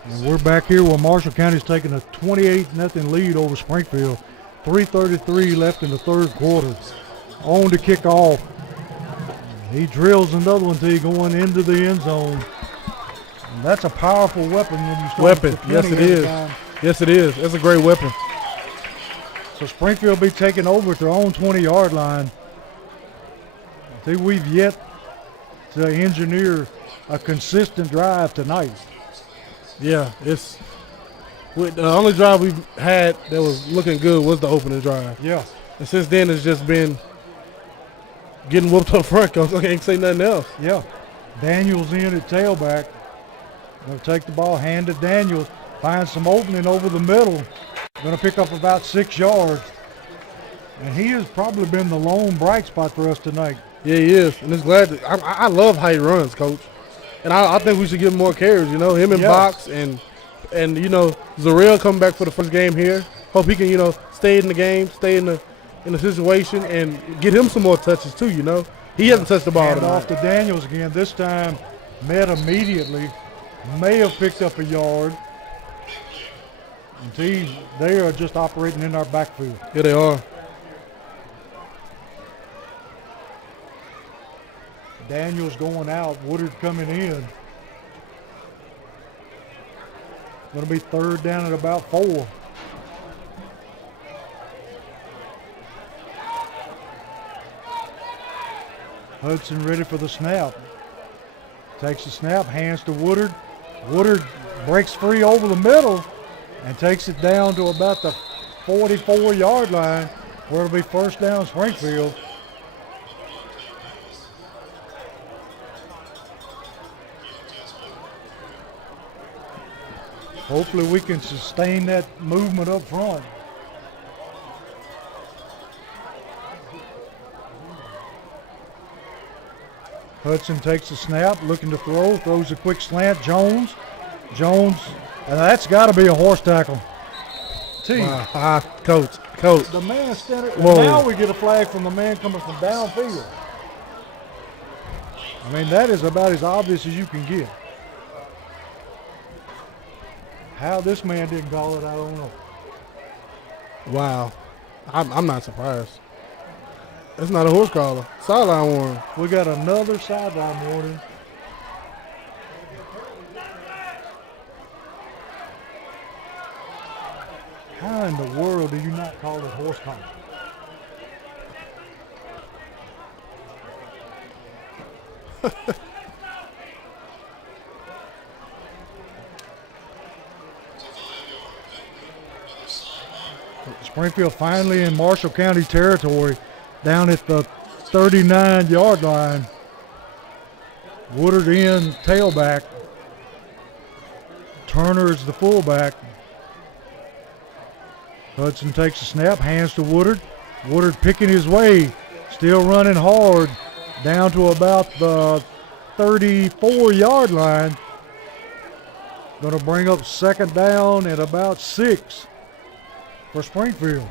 And we're back here where Marshall County's taking a 28-0 lead over Springfield. 3:33 left in the 3rd quarter. On to kick off. He drills another one till going into the end zone. And that's a powerful weapon when you start. Weapon, yes it is. Yes it is. That's a great weapon. So Springfield will be taking over at their own 20-yard line. I think we've yet to engineer a consistent drive tonight. Yeah, it's the only drive we've had that was looking good was the opening drive. Yeah. And since then it's just been getting whooped up front, Coach. I can't say nothing else. Yeah. Daniels in at tailback. Going to take the ball, hand it Daniels. Find some opening over the middle. Going to pick up about 6 yards. And he has probably been the lone bright spot for us tonight. Yeah, he is. And it's glad that I love how he runs, Coach. And I think we should give him more carries, him in box and Zarrell coming back for the first game here. Hope he can, stay in the game, stay in the situation and get him some more touches too, He hasn't touched the ball Hand tonight. off to Daniels again. This time met immediately. May have picked up a yard. And they are just operating in our backfield. Yeah, they are. Daniels going out, Woodard coming in. Going to be 3rd down at about 4. Hudson ready for the snap. Takes the snap, hands to Woodard. Woodard breaks free over the middle and takes it down to about the 44-yard line where it'll be 1st down Springfield. Hopefully we can sustain that movement up front. Hudson takes a snap, looking to throw, throws a quick slant. Jones, and that's got to be a horse tackle. Coach. The man standing. Whoa. Now we get a flag from the man coming from downfield. I mean, that is about as obvious as you can get. How this man didn't call it, I don't know. Wow. I'm not surprised. That's not a horse collar. Sideline warning. We got another sideline warning. How in the world do you not call it horse collar? Springfield finally in Marshall County territory, down at the 39-yard line. Woodard in tailback. Turner is the fullback. Hudson takes a snap, hands to Woodard. Woodard picking his way, still running hard, down to about the 34-yard line. Going to bring up second down at about 6 for Springfield.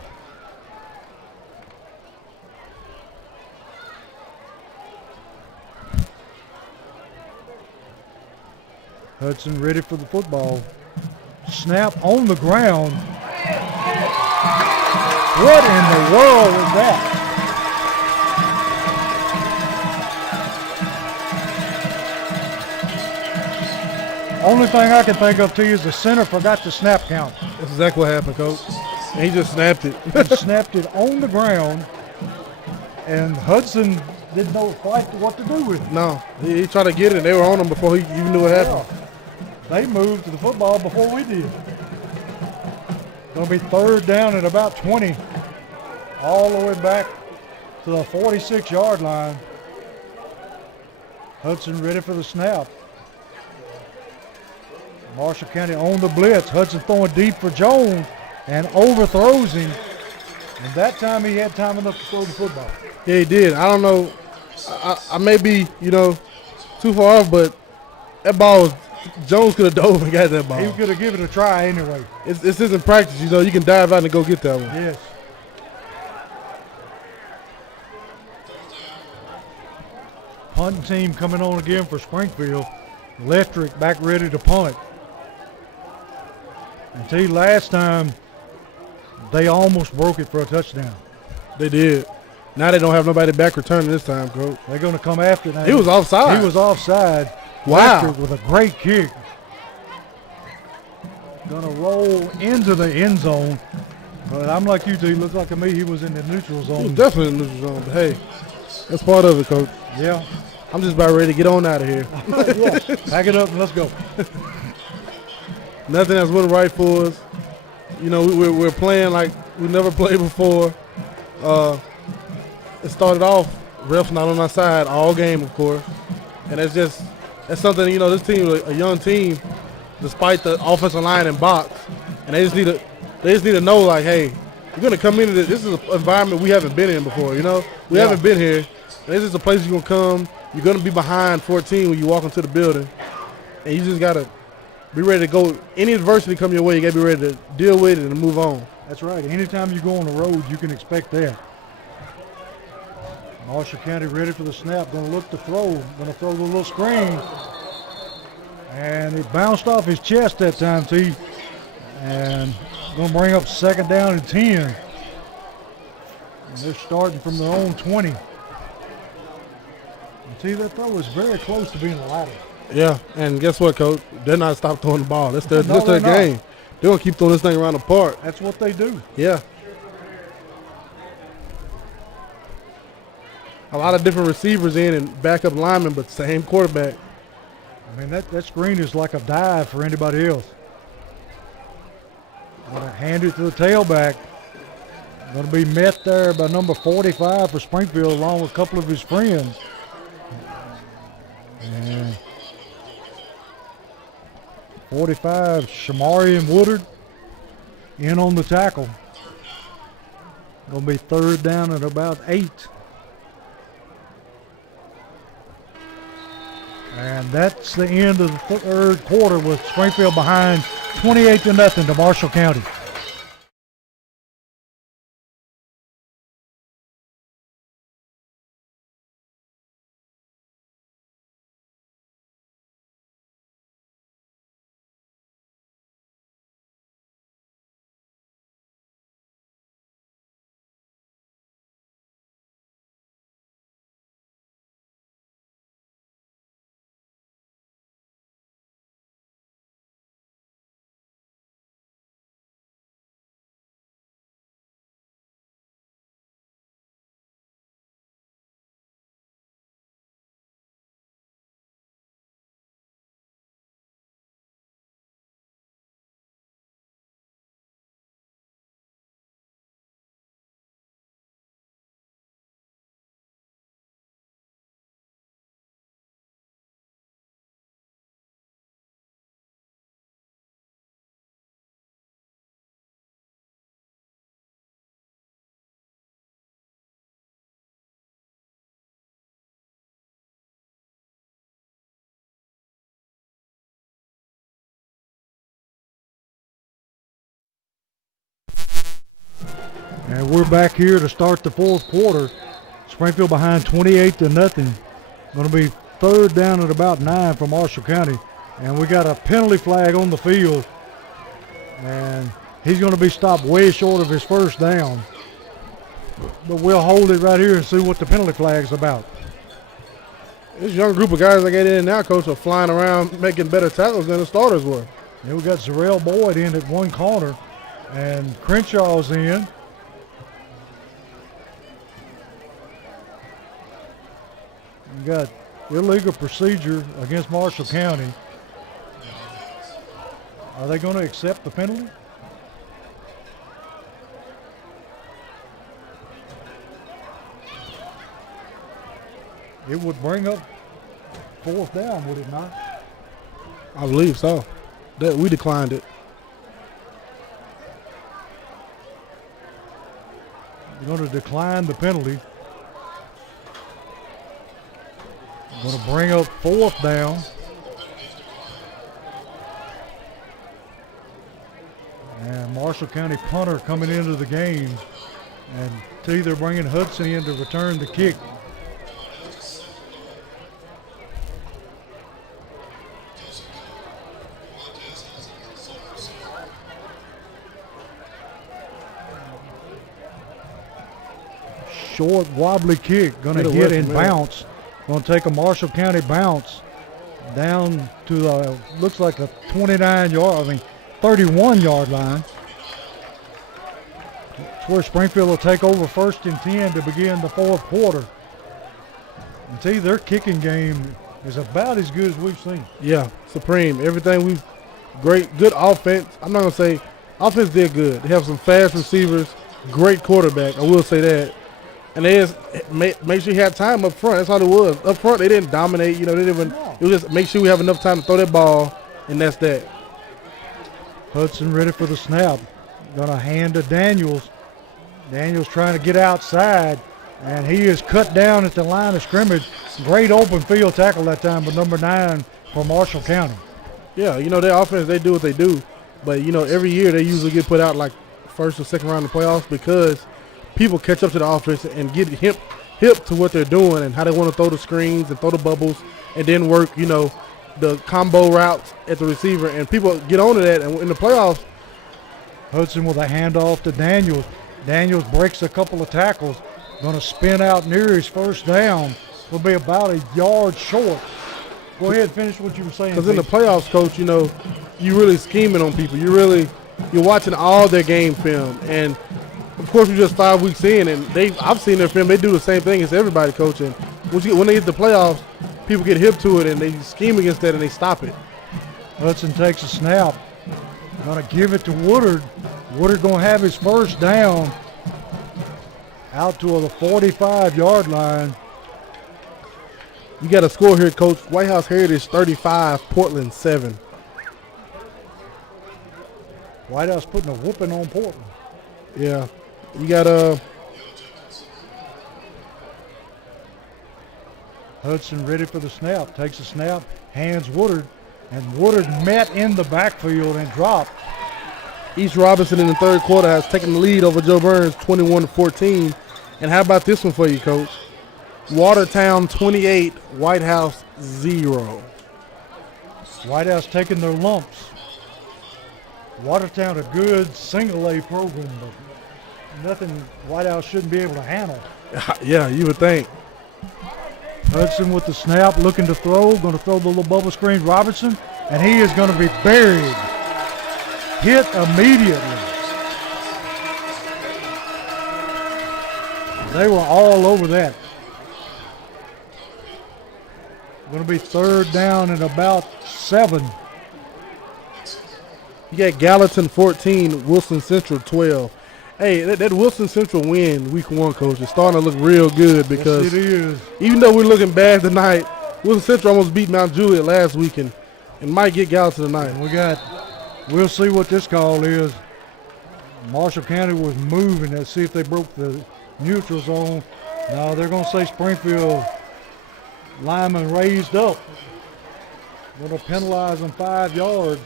Hudson ready for the football. Snap on the ground. What in the world was that? Only thing I can think of, too, is the center forgot to snap count. That's exactly what happened, Coach. And he just snapped it. He snapped it on the ground, and Hudson didn't know quite what to do with it. No, he tried to get it. They were on him before he even knew what happened. Yeah. They moved to the football before we did. Going to be third down at about 20, all the way back to the 46-yard line. Hudson ready for the snap. Marshall County on the blitz. Hudson throwing deep for Jones and overthrows him. And that time he had time enough to throw the football. Yeah, he did. I don't know. I may be, too far off, but that ball was, Jones could have dove and got that ball. He could have given it a try anyway. This isn't practice, you can dive out and go get that one. Yes. Punting team coming on again for Springfield. Leftrick back ready to punt. And tell you, last time they almost broke it for a touchdown. They did. Now they don't have nobody back returning this time, Coach. They're going to come after that. He was offside. He was offside. Wow. Leftrick with a great kick. Going to roll into the end zone. But I'm like you two. Looks like to me he was in the neutral zone. He was definitely in the neutral zone. But hey, that's part of it, Coach. Yeah. I'm just about ready to get on out of here. Yeah. Pack it up and let's go. Nothing that's went right for us. We're playing like we never played before. It started off, refs not on our side all game, of course. And that's something, this team is a young team, despite the offensive line and box. And they just need to know, like, hey, we're going to come into this. This is an environment we haven't been in before, We haven't been here. And this is a place you're going to come. You're going to be behind 14 when you walk into the building. And you just got to be ready to go. Any adversity come your way, you got to be ready to deal with it and move on. That's right. Anytime you go on the road, you can expect that. Marshall County ready for the snap. Going to look to throw. Going to throw the little screen. And it bounced off his chest that time, T. And going to bring up second down and 10. And they're starting from their own 20. And T, that throw was very close to being a lateral. Yeah, and guess what, Coach? They're not stop throwing the ball. That's their game. They're going to keep throwing this thing around the park. That's what they do. Yeah. A lot of different receivers in and backup linemen, but same quarterback. I mean, that screen is like a dive for anybody else. Going to hand it to the tailback. Going to be met there by number 45 for Springfield, along with a couple of his friends. And 45, Shamari and Woodard in on the tackle. Going to be third down at about 8. And that's the end of the third quarter with Springfield behind 28-0 to Marshall County. And we're back here to start the fourth quarter. Springfield behind 28-0. Going to be third down at about 9 for Marshall County. And we got a penalty flag on the field. And he's going to be stopped way short of his first down. But we'll hold it right here and see what the penalty flag's about. This young group of guys that get in now, Coach, are flying around making better tackles than the starters were. Then we got Zarell Boyd in at one corner. And Crenshaw's in. We got illegal procedure against Marshall County. Are they going to accept the penalty? It would bring up fourth down, would it not? I believe so. That we declined it. You're going to decline the penalty. Going to bring up fourth down. And Marshall County punter coming into the game. And they're bringing Hudson in to return the kick. Short, wobbly kick. Going to hit and bounce. Going to take a Marshall County bounce down to the, looks like a 31-yard line. It's where Springfield will take over 1st and 10 to begin the fourth quarter. And see, their kicking game is about as good as we've seen. Yeah, supreme. Everything good offense. I'm not going to say offense did good. They have some fast receivers, great quarterback. I will say that. And they just make sure you had time up front. That's all it was. Up front, they didn't dominate. They didn't. It was just make sure we have enough time to throw that ball, and that's that. Hudson ready for the snap. Going to hand to Daniels. Daniels trying to get outside, and he is cut down at the line of scrimmage. Great open field tackle that time with number 9 for Marshall County. Yeah, their offense, they do what they do. But, every year they usually get put out like first or second round of the playoffs because people catch up to the offense and get hip to what they're doing and how they want to throw the screens and throw the bubbles and then work, the combo routes at the receiver. And people get onto that. And in the playoffs, Hudson with a handoff to Daniels. Daniels breaks a couple of tackles. Going to spin out near his first down. Will be about a yard short. Go ahead and finish what you were saying. Because in the playoffs, Coach, you really scheming on people. You're watching all their game film. And of course, we're just 5 weeks in, and I've seen their film. They do the same thing as everybody, Coach. And when they hit the playoffs, people get hip to it, and they scheme against that, and they stop it. Hudson takes a snap. Going to give it to Woodard. Woodard going to have his first down out to the 45-yard line. You got a score here, Coach. White House Heritage 35, Portland 7. White House putting a whooping on Portland. Yeah. You got Hudson ready for the snap. Takes a snap, hands Woodard, and Woodard met in the backfield and dropped. East Robinson in the third quarter has taken the lead over Joe Burns 21-14. And how about this one for you, Coach? Watertown 28, White House 0. White House taking their lumps. Watertown a good single-A program, but nothing White House shouldn't be able to handle. Yeah, you would think. Hudson with the snap, looking to throw, going to throw the little bubble screen. Robertson, and he is going to be buried. Hit immediately. They were all over that. Going to be third down and about 7. You got Gallatin 14, Wilson Central 12. Hey, that Wilson Central win week 1, Coach, is starting to look real good because yes, it is. Even though we're looking bad tonight, Wilson Central almost beat Mount Juliet last weekend and might get Gallatin tonight. We'll see what this call is. Marshall County was moving. Let's see if they broke the neutral zone. No, they're going to say Springfield lineman raised up. Going to penalize them 5 yards.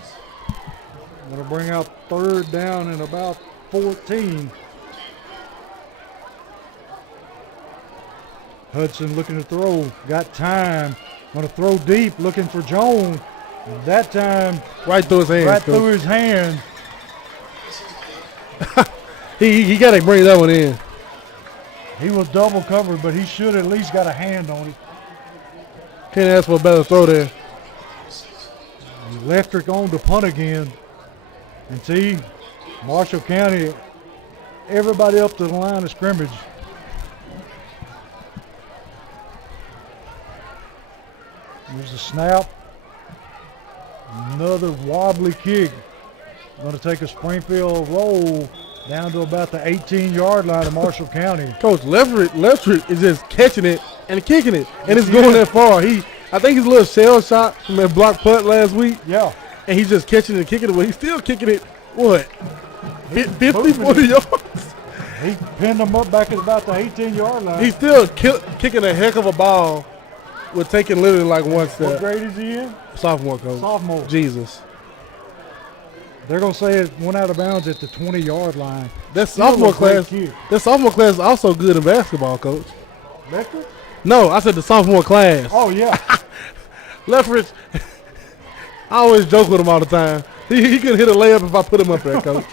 Going to bring out third down and about 14. Hudson looking to throw. Got time. Going to throw deep, looking for Jones. And that time, Right through his hands. right Coach. through his hand. He got to bring that one in. He was double covered, but he should at least got a hand on it. Can't ask for a better throw there. Electric on to punt again. And see, Marshall County, everybody up to the line of scrimmage. There's a snap. Another wobbly kick. Going to take a Springfield roll down to about the 18-yard line of Marshall County. Coach Leftrick is just catching it and kicking it, and it's going that far. I think he's a little shell shot from that block punt last week. Yeah. And he's just catching it and kicking it, but he's still kicking it, what, 50, 40 yards? He pinned him up back at about the 18-yard line. He's still kicking a heck of a ball with taking literally like one What step. grade is he in? Sophomore, Coach. Sophomore. Jesus. They're going to say it went out of bounds at the 20-yard line. That Still sophomore a great class, kick. that sophomore class is also good in basketball, Coach. Becker? No, I said the sophomore class. Oh, yeah. Lefridge, I always joke with him all the time. He could hit a layup if I put him up there, Coach.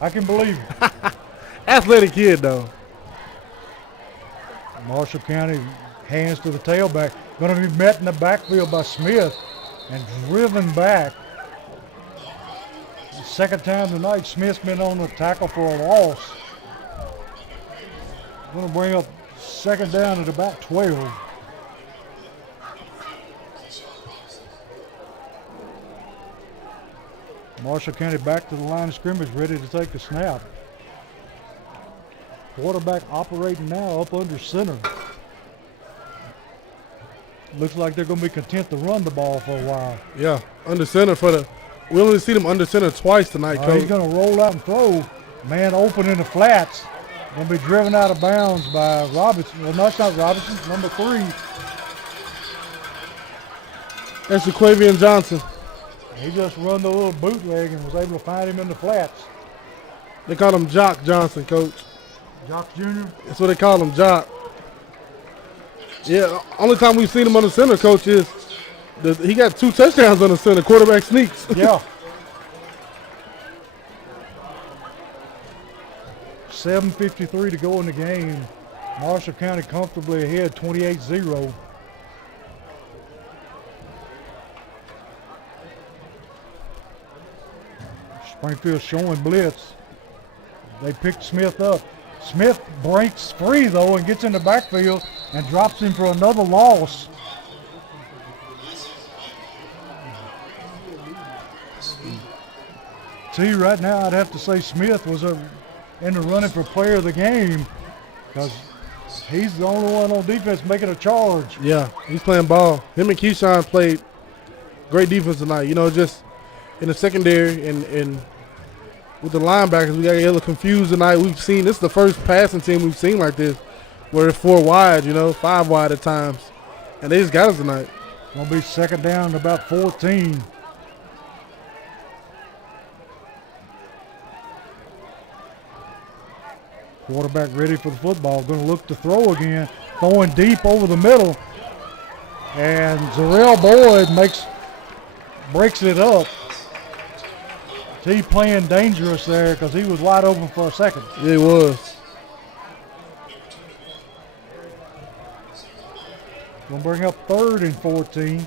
I can believe it. Athletic kid, though. Marshall County hands to the tailback. Going to be met in the backfield by Smith and driven back. Second time tonight, Smith's been on the tackle for a loss. Going to bring up second down at about 12. Marshall County back to the line of scrimmage, ready to take the snap. Quarterback operating now up under center. Looks like they're going to be content to run the ball for a while. Yeah, under center we only see them under center twice tonight, Coach. He's going to roll out and throw. Man open in the flats. Going to be driven out of bounds by Robinson. Well, no, it's not Robinson. Number 3. That's Jaquavian Johnson. He just run the little bootleg and was able to find him in the flats. They call him Jock Johnson, Coach. Jock Jr. That's what they call him, Jock. Yeah, only time we've seen him under center, Coach, is he got 2 touchdowns under center. Quarterback sneaks. Yeah. 7:53 to go in the game. Marshall County comfortably ahead, 28-0. Springfield showing blitz. They picked Smith up. Smith breaks free, though, and gets in the backfield and drops him for another loss. See, right now I'd have to say Smith was in the running for player of the game because he's the only one on defense making a charge. Yeah, he's playing ball. Him and Keyshawn played great defense tonight. You know, just in the secondary and with the linebackers, we got a little confused tonight. We've seen this is the first passing team we've seen like this, where it's 4 wide, 5 wide at times, and they just got us tonight. Gonna be second down to about 14. Quarterback ready for the football. Going to look to throw again. Throwing deep over the middle. And Zarrell Boyd breaks it up. He playing dangerous there because he was wide open for a second. Yeah, he was. Going to bring up 3rd and 14.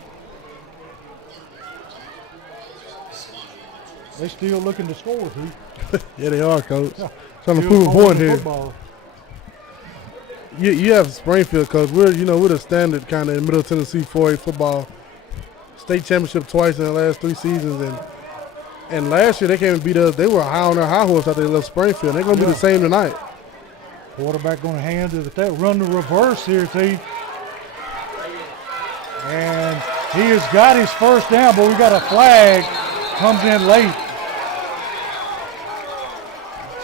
They still looking to score, too. Yeah, they are, Coach. Yeah. Trying to Still prove a point scoring the here. football. You have Springfield, Coach. We're the standard kind of in Middle Tennessee 4A football. State championship twice in the last 3 seasons, and last year they came and beat us. They were high on their high horse after they left Springfield. They're going to be the same tonight. Quarterback going to hand to the run the reverse here, T. And he has got his first down, but we got a flag. Comes in late.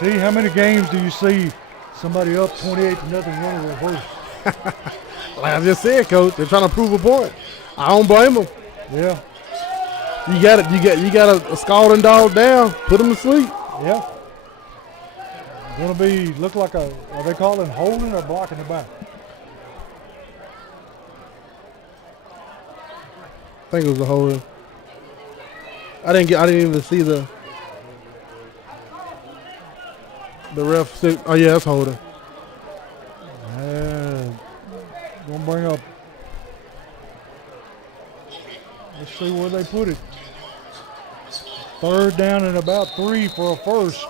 See, how many games do you see somebody up 28-0 run a reverse? Like I just said, Coach, they're trying to prove a point. I don't blame them. Yeah, You got a scalding dog down. Put him to sleep. yeah. Going to be, look like are they calling holding or blocking the back? think it was a holding. I didn't even see the ref. Oh yeah, that's holding. And gonna bring up. Let's see where they put it. 3rd down and about 3 for a first.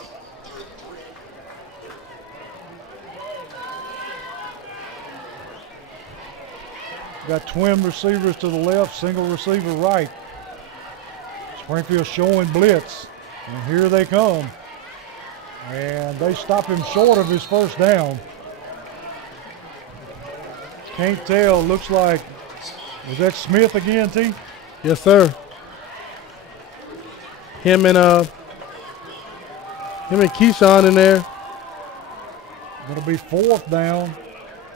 Got twin receivers to the left, single receiver right. Springfield showing blitz, and here they come. And they stop him short of his first down. Can't tell, looks like, was that Smith again, T? Yes, sir. Him and Keyshawn in there. Gonna be 4th down.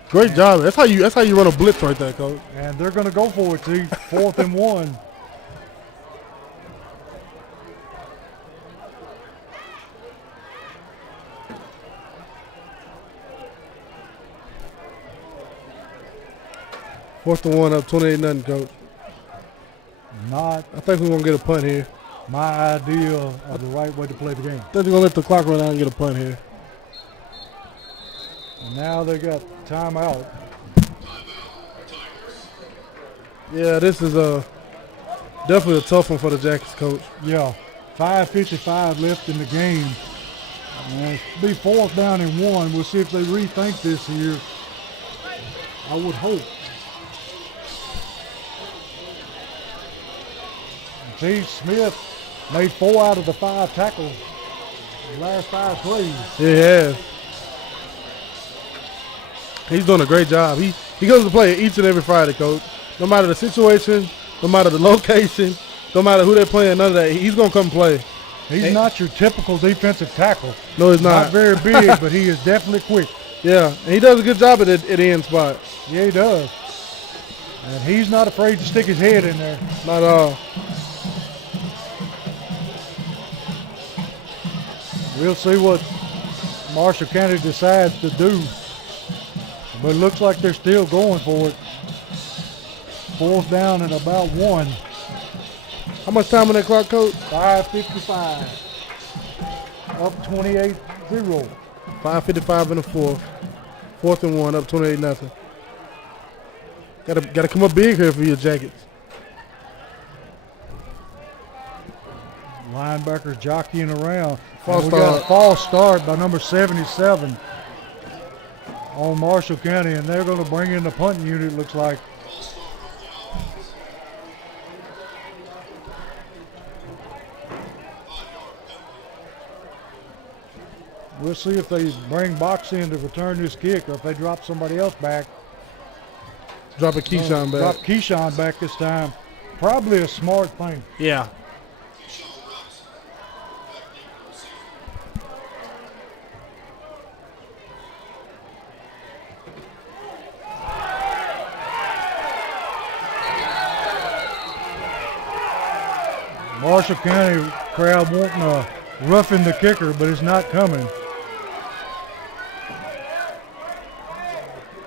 Great job. That's how you run a blitz right there, coach. And they're gonna go for it, T. 4th and 1. Fourth and 1 up, 28-0, coach. Not I think we're gonna get a punt here. my idea of the right way to play the game. I think they're gonna let the clock run out and get a punt here. And now they got timeout. Yeah, this is definitely a tough one for the Jackets, coach. Yeah, 5:55 left in the game. And it'll be 4th down and 1. We'll see if they rethink this here. I would hope. T. Smith made 4 out of the 5 tackles in the last 5 plays. Yeah, he has. He's doing a great job. He goes to play each and every Friday, coach. No matter the situation, no matter the location, no matter who they're playing, none of that. He's gonna come play. He's not your typical defensive tackle. No, he's not. Not very big, but he is definitely quick. Yeah, and he does a good job at the end spot. Yeah, he does. And he's not afraid to stick his head in there. Not at all. We'll see what Marshall County decides to do. But it looks like they're still going for it. 4th down and about 1. How much time on that clock, coach? 5:55. Up 28-0. 5:55 in the fourth. 4th and 1 up 28-0. Gotta come up big here for your Jackets. Linebackers jockeying around. False We got start. a false start by number 77 on Marshall County, and they're going to bring in the punting unit, looks like. We'll see if they bring Box in to return this kick or if they drop somebody else back. Drop a Keyshawn back. Drop Keyshawn back this time. Probably a smart thing. Yeah. Marshall County crowd wanting to roughing the kicker, but it's not coming.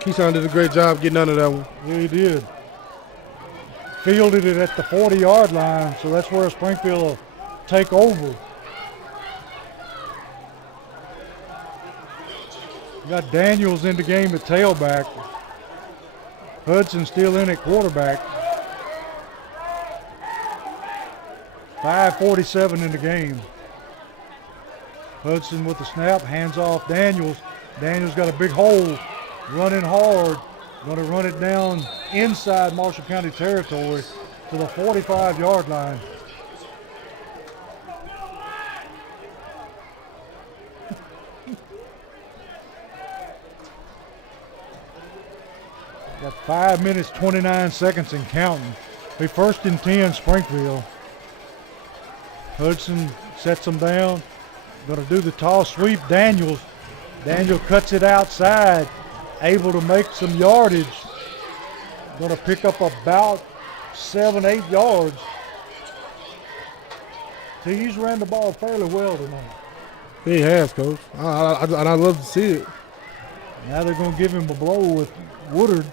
Keyshawn did a great job getting under that one. Yeah, he did. Fielded it at the 40-yard line, so that's where Springfield will take over. We got Daniels in the game at tailback. Hudson still in at quarterback. 5:47 in the game. Hudson with the snap, hands off Daniels. Daniels got a big hole, running hard. Going to run it down inside Marshall County territory to the 45-yard line. Got 5 minutes, 29 seconds and counting. Be 1st and 10 Springfield. Hudson sets them down. Going to do the toss sweep. Daniels cuts it outside. Able to make some yardage. Going to pick up about 7-8 yards. See, he's ran the ball fairly well tonight. He has, Coach. I'd love to see it. Now they're going to give him a blow with Woodard.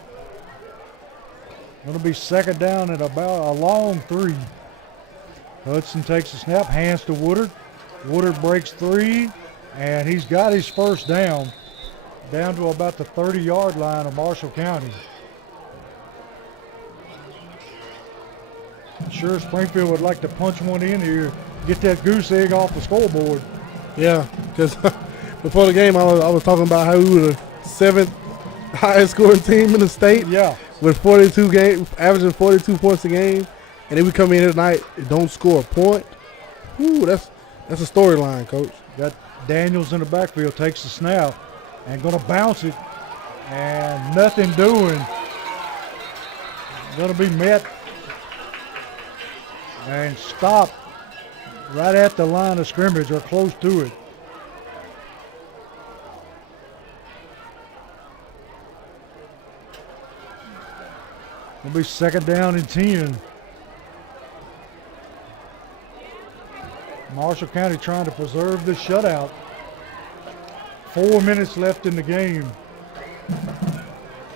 Going to be second down at about a long 3. Hudson takes a snap, hands to Woodard. Woodard breaks 3, and he's got his first down to about the 30-yard line of Marshall County. Sure, Springfield would like to punch one in here, get that goose egg off the scoreboard. Yeah, because before the game, I was talking about how we were the 7th highest scoring team in the state. Yeah. With 42 games, averaging 42 points a game, and then we come in here tonight and don't score a point. Ooh, that's a storyline, Coach. Got Daniels in the backfield, takes the snap, and going to bounce it, and nothing doing. Going to be met and stopped right at the line of scrimmage or close to it. It'll be second down and 10. Marshall County trying to preserve the shutout. 4 minutes left in the game.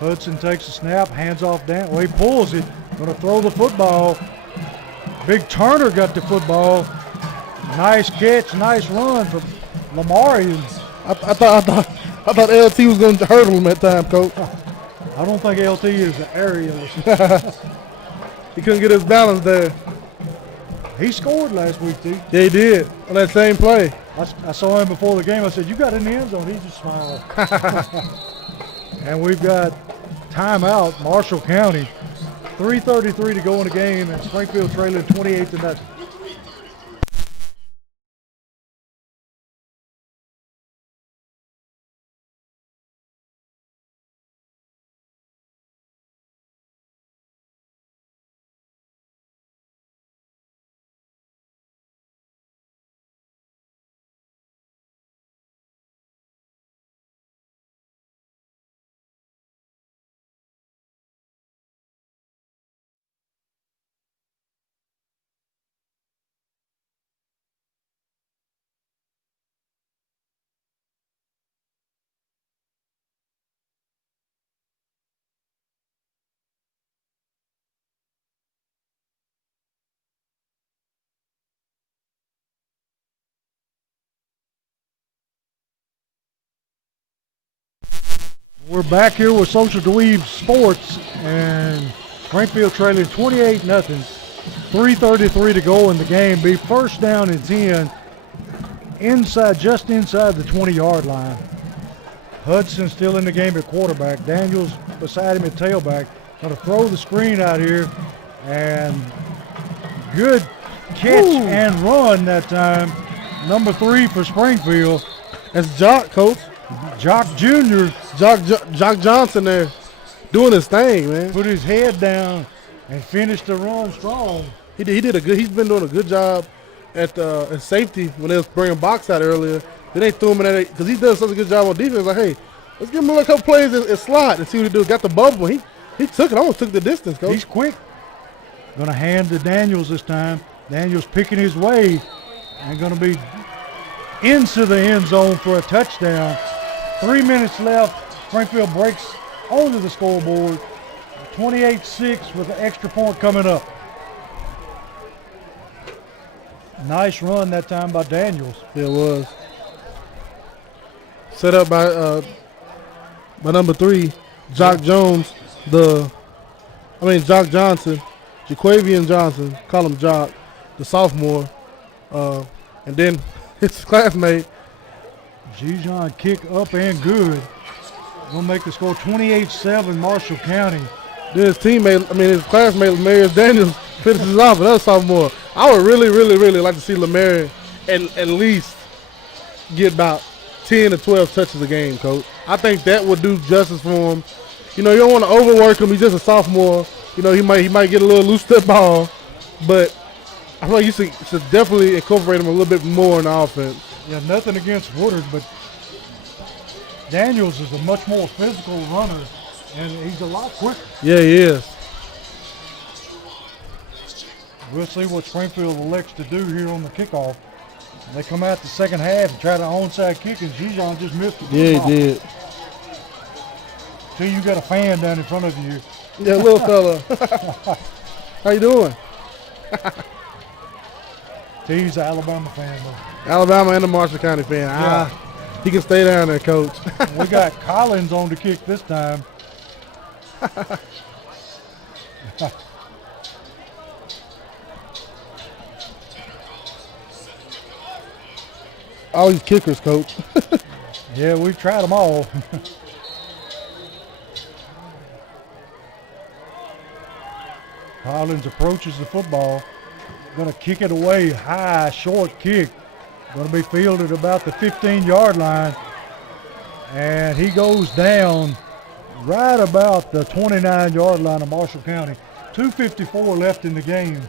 Hudson takes a snap, hands off down. Well, he pulls it, going to throw the football. Big Turner got the football. Nice catch, nice run from Lamarians. I thought LT was going to hurdle him that time, Coach. I don't think LT is an aerialist. He couldn't get his balance there. He scored last week, too. Yeah, he did on that same play. I saw him before the game. I said, "You got in the end zone." He just smiled. And we've got timeout, Marshall County. 3:33 to go in the game, and Springfield trailing 28-0. We're back here with Social Dweeb Sports, and Springfield trailing 28-0. 3:33 to go in the game. Be first down and 10 just inside the 20-yard line. Hudson still in the game at quarterback. Daniels beside him at tailback. Going to throw the screen out here, and good catch and run that time. Number 3 for Springfield. That's Jock, Coach. Jock Jr. Jock Johnson there doing his thing, man. Put his head down and finished the run strong. He did a good. He's been doing a good job at safety when they was bringing box out earlier. Then they threw him in at it because he does such a good job on defense. Like, hey, let's give him a couple plays and slot and see what he do. Got the bubble. He took it. Almost took the distance, Coach. He's quick. Going to hand to Daniels this time. Daniels picking his way and going to be into the end zone for a touchdown. 3 minutes left. Springfield breaks onto the scoreboard. 28-6 with an extra point coming up. Nice run that time by Daniels. Yeah, it was. Set up by number 3, Jock Jones. Jock Johnson, Jaquavian Johnson. Call him Jock, the sophomore, and then his classmate. Gijon kick up and good. Gonna make the score 28-7 Marshall County. Then his his classmate, Lamarius Daniels, finishes off another sophomore. I would really, really, really like to see Lamarius at least get about 10 to 12 touches a game, Coach. I think that would do justice for him. You know, you don't want to overwork him. He's just a sophomore. You know, he might get a little loose step ball, but I feel like you should definitely incorporate him a little bit more in the offense. Yeah, nothing against Woodard, but Daniels is a much more physical runner, and he's a lot quicker. Yeah, he is. We'll see what Springfield elects to do here on the kickoff. They come out the second half and try to onside kick, and Gijon just missed it. Yeah, he did. See, you got a fan down in front of you. Yeah, little fella. How you doing? See, he's an Alabama fan, though. Alabama and a Marshall County fan. Yeah. He can stay down there, Coach. We got Collins on the kick this time. All these kickers, Coach. Yeah, we've tried them all. Collins approaches the football. Going to kick it away, high, short kick. Going to be fielded about the 15-yard line. And he goes down right about the 29-yard line of Marshall County. 2:54 left in the game.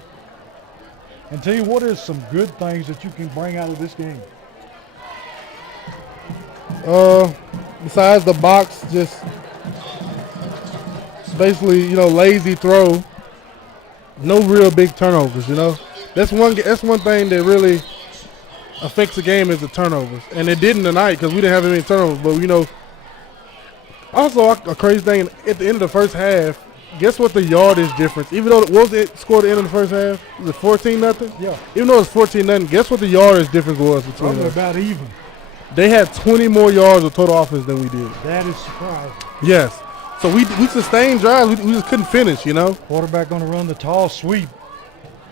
And tell you what is some good things that you can bring out of this game. Besides the box, just basically, lazy throw. No real big turnovers, That's one thing that really affects the game is the turnovers. And it didn't tonight because we didn't have any turnovers. But, also a crazy thing, at the end of the first half, guess what the yardage difference, even though it scored at the end of the first half? Was it 14-0? Yeah. Even though it's 14-0, guess what the yardage difference was between Probably us? about even. They had 20 more yards of total offense than we did. That is surprising. Yes. So we sustained drives. We just couldn't finish, Quarterback going to run the tall sweep.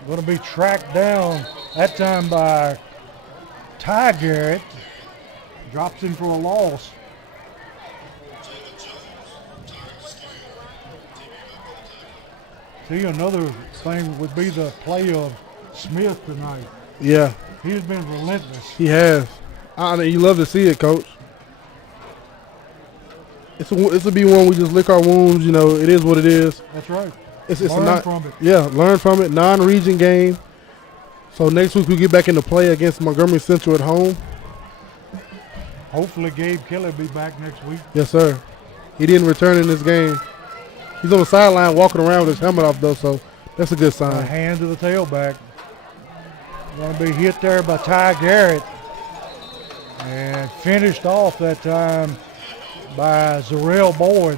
Going to be tracked down that time by Ty Garrett. Drops him for a loss. See, another thing would be the play of Smith tonight. Yeah, He's been relentless. he has. You love to see it, Coach. This will be one we just lick our wounds. It is what it is. That's right. It's Learn from it. Yeah, learn from it. Non-region game. So next week we get back into play against Montgomery Central at home. Hopefully Gabe Kelly will be back next week. Yes, sir. He didn't return in this game. He's on the sideline walking around with his helmet off, though, so that's a good A sign. hand to the tailback. Going to be hit there by Ty Garrett. And finished off that time by Zarrell Boyd.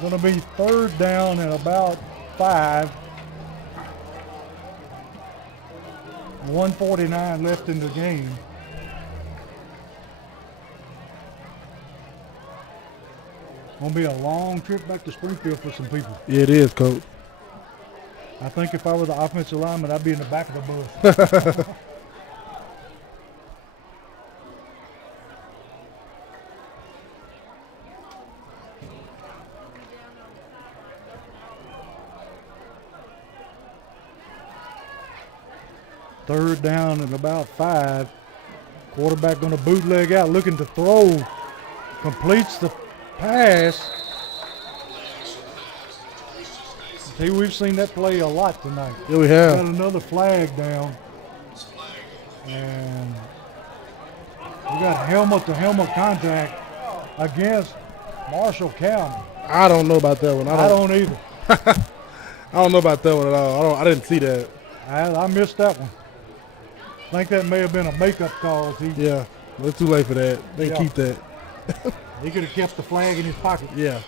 Going to be third down and about 5. 1:49 left in the game. Going to be a long trip back to Springfield for some people. Yeah, it is, Coach. I think if I were the offensive lineman, I'd be in the back of the bus. Third down and about 5. Quarterback going to bootleg out, looking to throw. Completes the pass. See, we've seen that play a lot tonight. Yeah, we have. Got another flag down. And we got helmet-to-helmet contact against Marshall County. I don't know about that one. I don't either. I don't know about that one at all. I didn't see that. I missed that one. I think that may have been a makeup call. Yeah, it's too late for that. They Yeah. keep that. He could have kept the flag in his pocket. Yeah.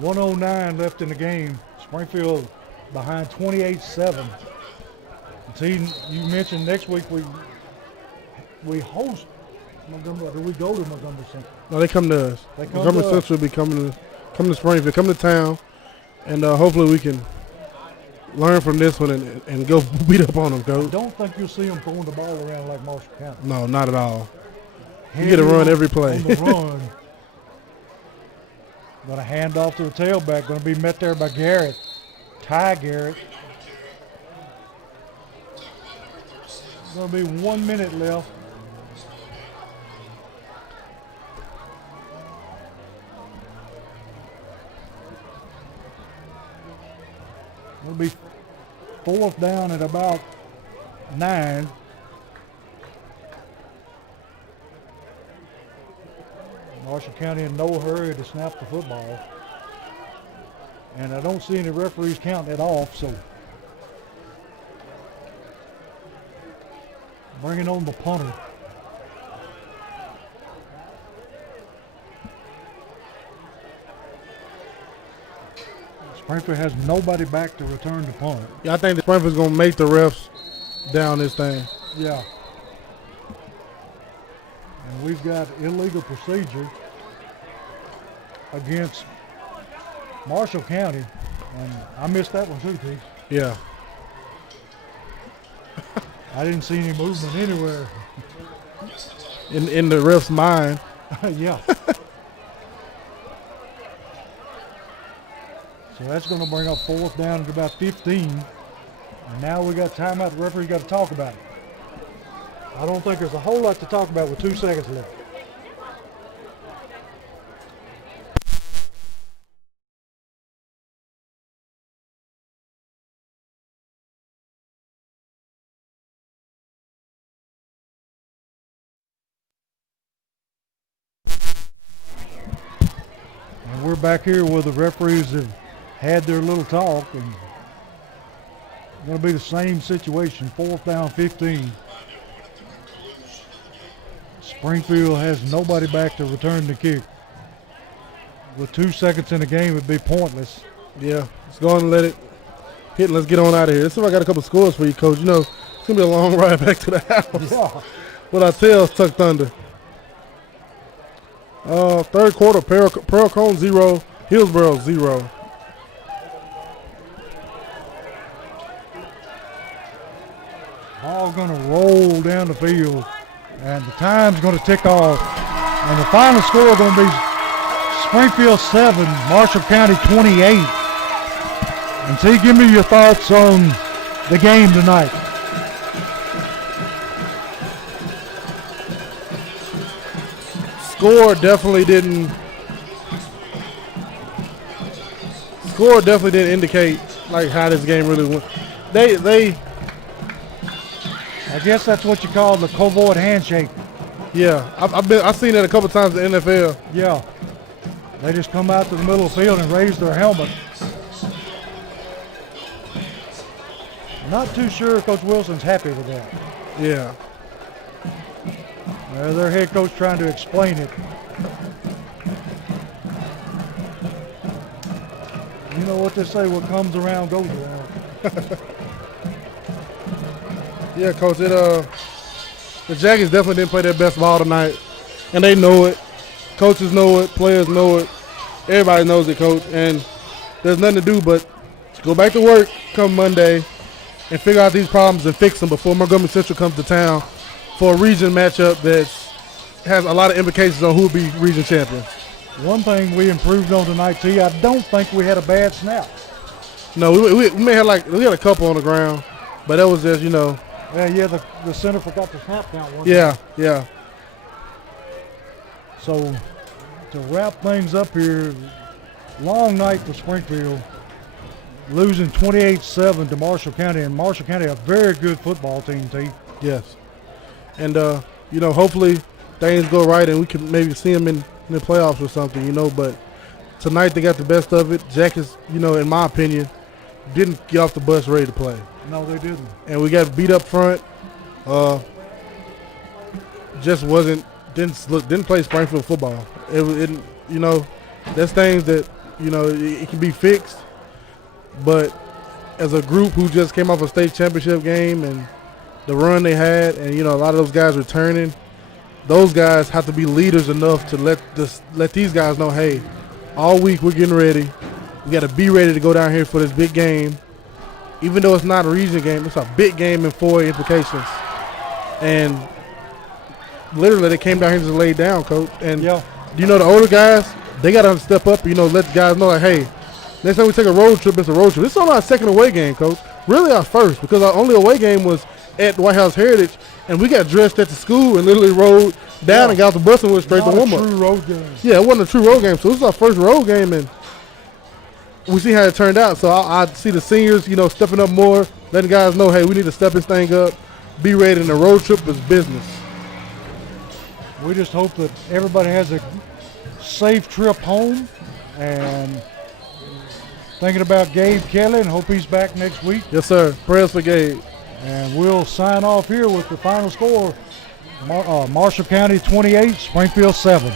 .109 left in the game. Springfield behind 28-7. See, you mentioned next week we host Montgomery. Or do we go to Montgomery Central? No, they come to us. They come Montgomery to us. Central will be coming to Springfield, come to town, and hopefully we can learn from this one and go beat up on them, I Coach. don't think you'll see them throwing the ball around like Marshall County. No, not at all. You get a run every play. On the run. Going to hand off to the tailback. Going to be met there by Garrett. Ty Garrett. Going to be 1 minute left. Going to be fourth down at about 9. Marshall County in no hurry to snap the football. And I don't see any referees counting it off, so bringing on the punter. Springfield has nobody back to return the punt. Yeah, I think the Springfield's going to make the refs down this thing. Yeah. And we've got illegal procedure against Marshall County. And I missed that one too, T. Yeah. I didn't see any movement anywhere. In the ref's mind. Yeah. So that's going to bring up 4th down at about 15. And now we got timeout. The referee got to talk about it. I don't think there's a whole lot to talk about with 2 seconds left. And we're back here where the referees have had their little talk, and it's going to be the same situation, 4th down, 15. Springfield has nobody back to return the kick. With 2 seconds in the game, it'd be pointless. Yeah, let's go on and let it hit and let's get on out of here. Let's see if I got a couple scores for you, Coach. You know, it's going to be a long ride back to the house. Yeah. With our tails tucked under. Third quarter, Pearl Cone 0, Hillsboro 0. Ball going to roll down the field, and the time's going to tick off. And the final score going to be Springfield 7, Marshall County 28. And T, give me your thoughts on the game tonight. Score definitely didn't indicate like how this game really went. They I guess that's what you call the cowboy handshake. Yeah, I've seen it a couple times in the NFL. Yeah. They just come out to the middle of the field and raise their helmet. Not too sure Coach Wilson's happy with that. Yeah. Their head coach trying to explain it. You know what they say, what comes around goes around. Yeah, Coach, the Jackets definitely didn't play their best ball tonight, and they know it. Coaches know it, players know it, everybody knows it, Coach, and there's nothing to do but to go back to work come Monday and figure out these problems and fix them before Montgomery Central comes to town for a region matchup that has a lot of implications on who will be region champions. One thing we improved on tonight, T, I don't think we had a bad snap. No, we may have we had a couple on the ground, but that was just, you know. Yeah, the center forgot to snap count. Yeah. So to wrap things up here, long night for Springfield, losing 28-7 to Marshall County, and Marshall County a very good football team, T. Yes. And, hopefully things go right and we can maybe see them in the playoffs or something, but tonight they got the best of it. Jackets, in my opinion, didn't get off the bus ready to play. No, they didn't. And we got beat up front. Just didn't play Springfield football. There's things that, it can be fixed. But as a group who just came off a state championship game and the run they had, and, a lot of those guys returning, those guys have to be leaders enough to let these guys know, hey, all week we're getting ready. We got to be ready to go down here for this big game. Even though it's not a region game, it's a big game in 4 implications. And literally they came down here and just laid down, Coach. And yeah. The older guys, they got to step up, let the guys know, like, hey, next time we take a road trip, it's a road trip. This is only our second away game, Coach. Really our first, because our only away game was at White House Heritage, and we got dressed at the school and literally rode down and got off the bus and went straight to warm-up. Not a true road game. Yeah, it wasn't a true road game. So this is our first road game, and we see how it turned out. So I see the seniors, stepping up more, letting guys know, hey, we need to step this thing up, be ready, and the road trip is business. We just hope that everybody has a safe trip home, and thinking about Gabe Kelly and hope he's back next week. Yes, sir. Prayers for Gabe. And we'll sign off here with the final score. Marshall County 28, Springfield 7.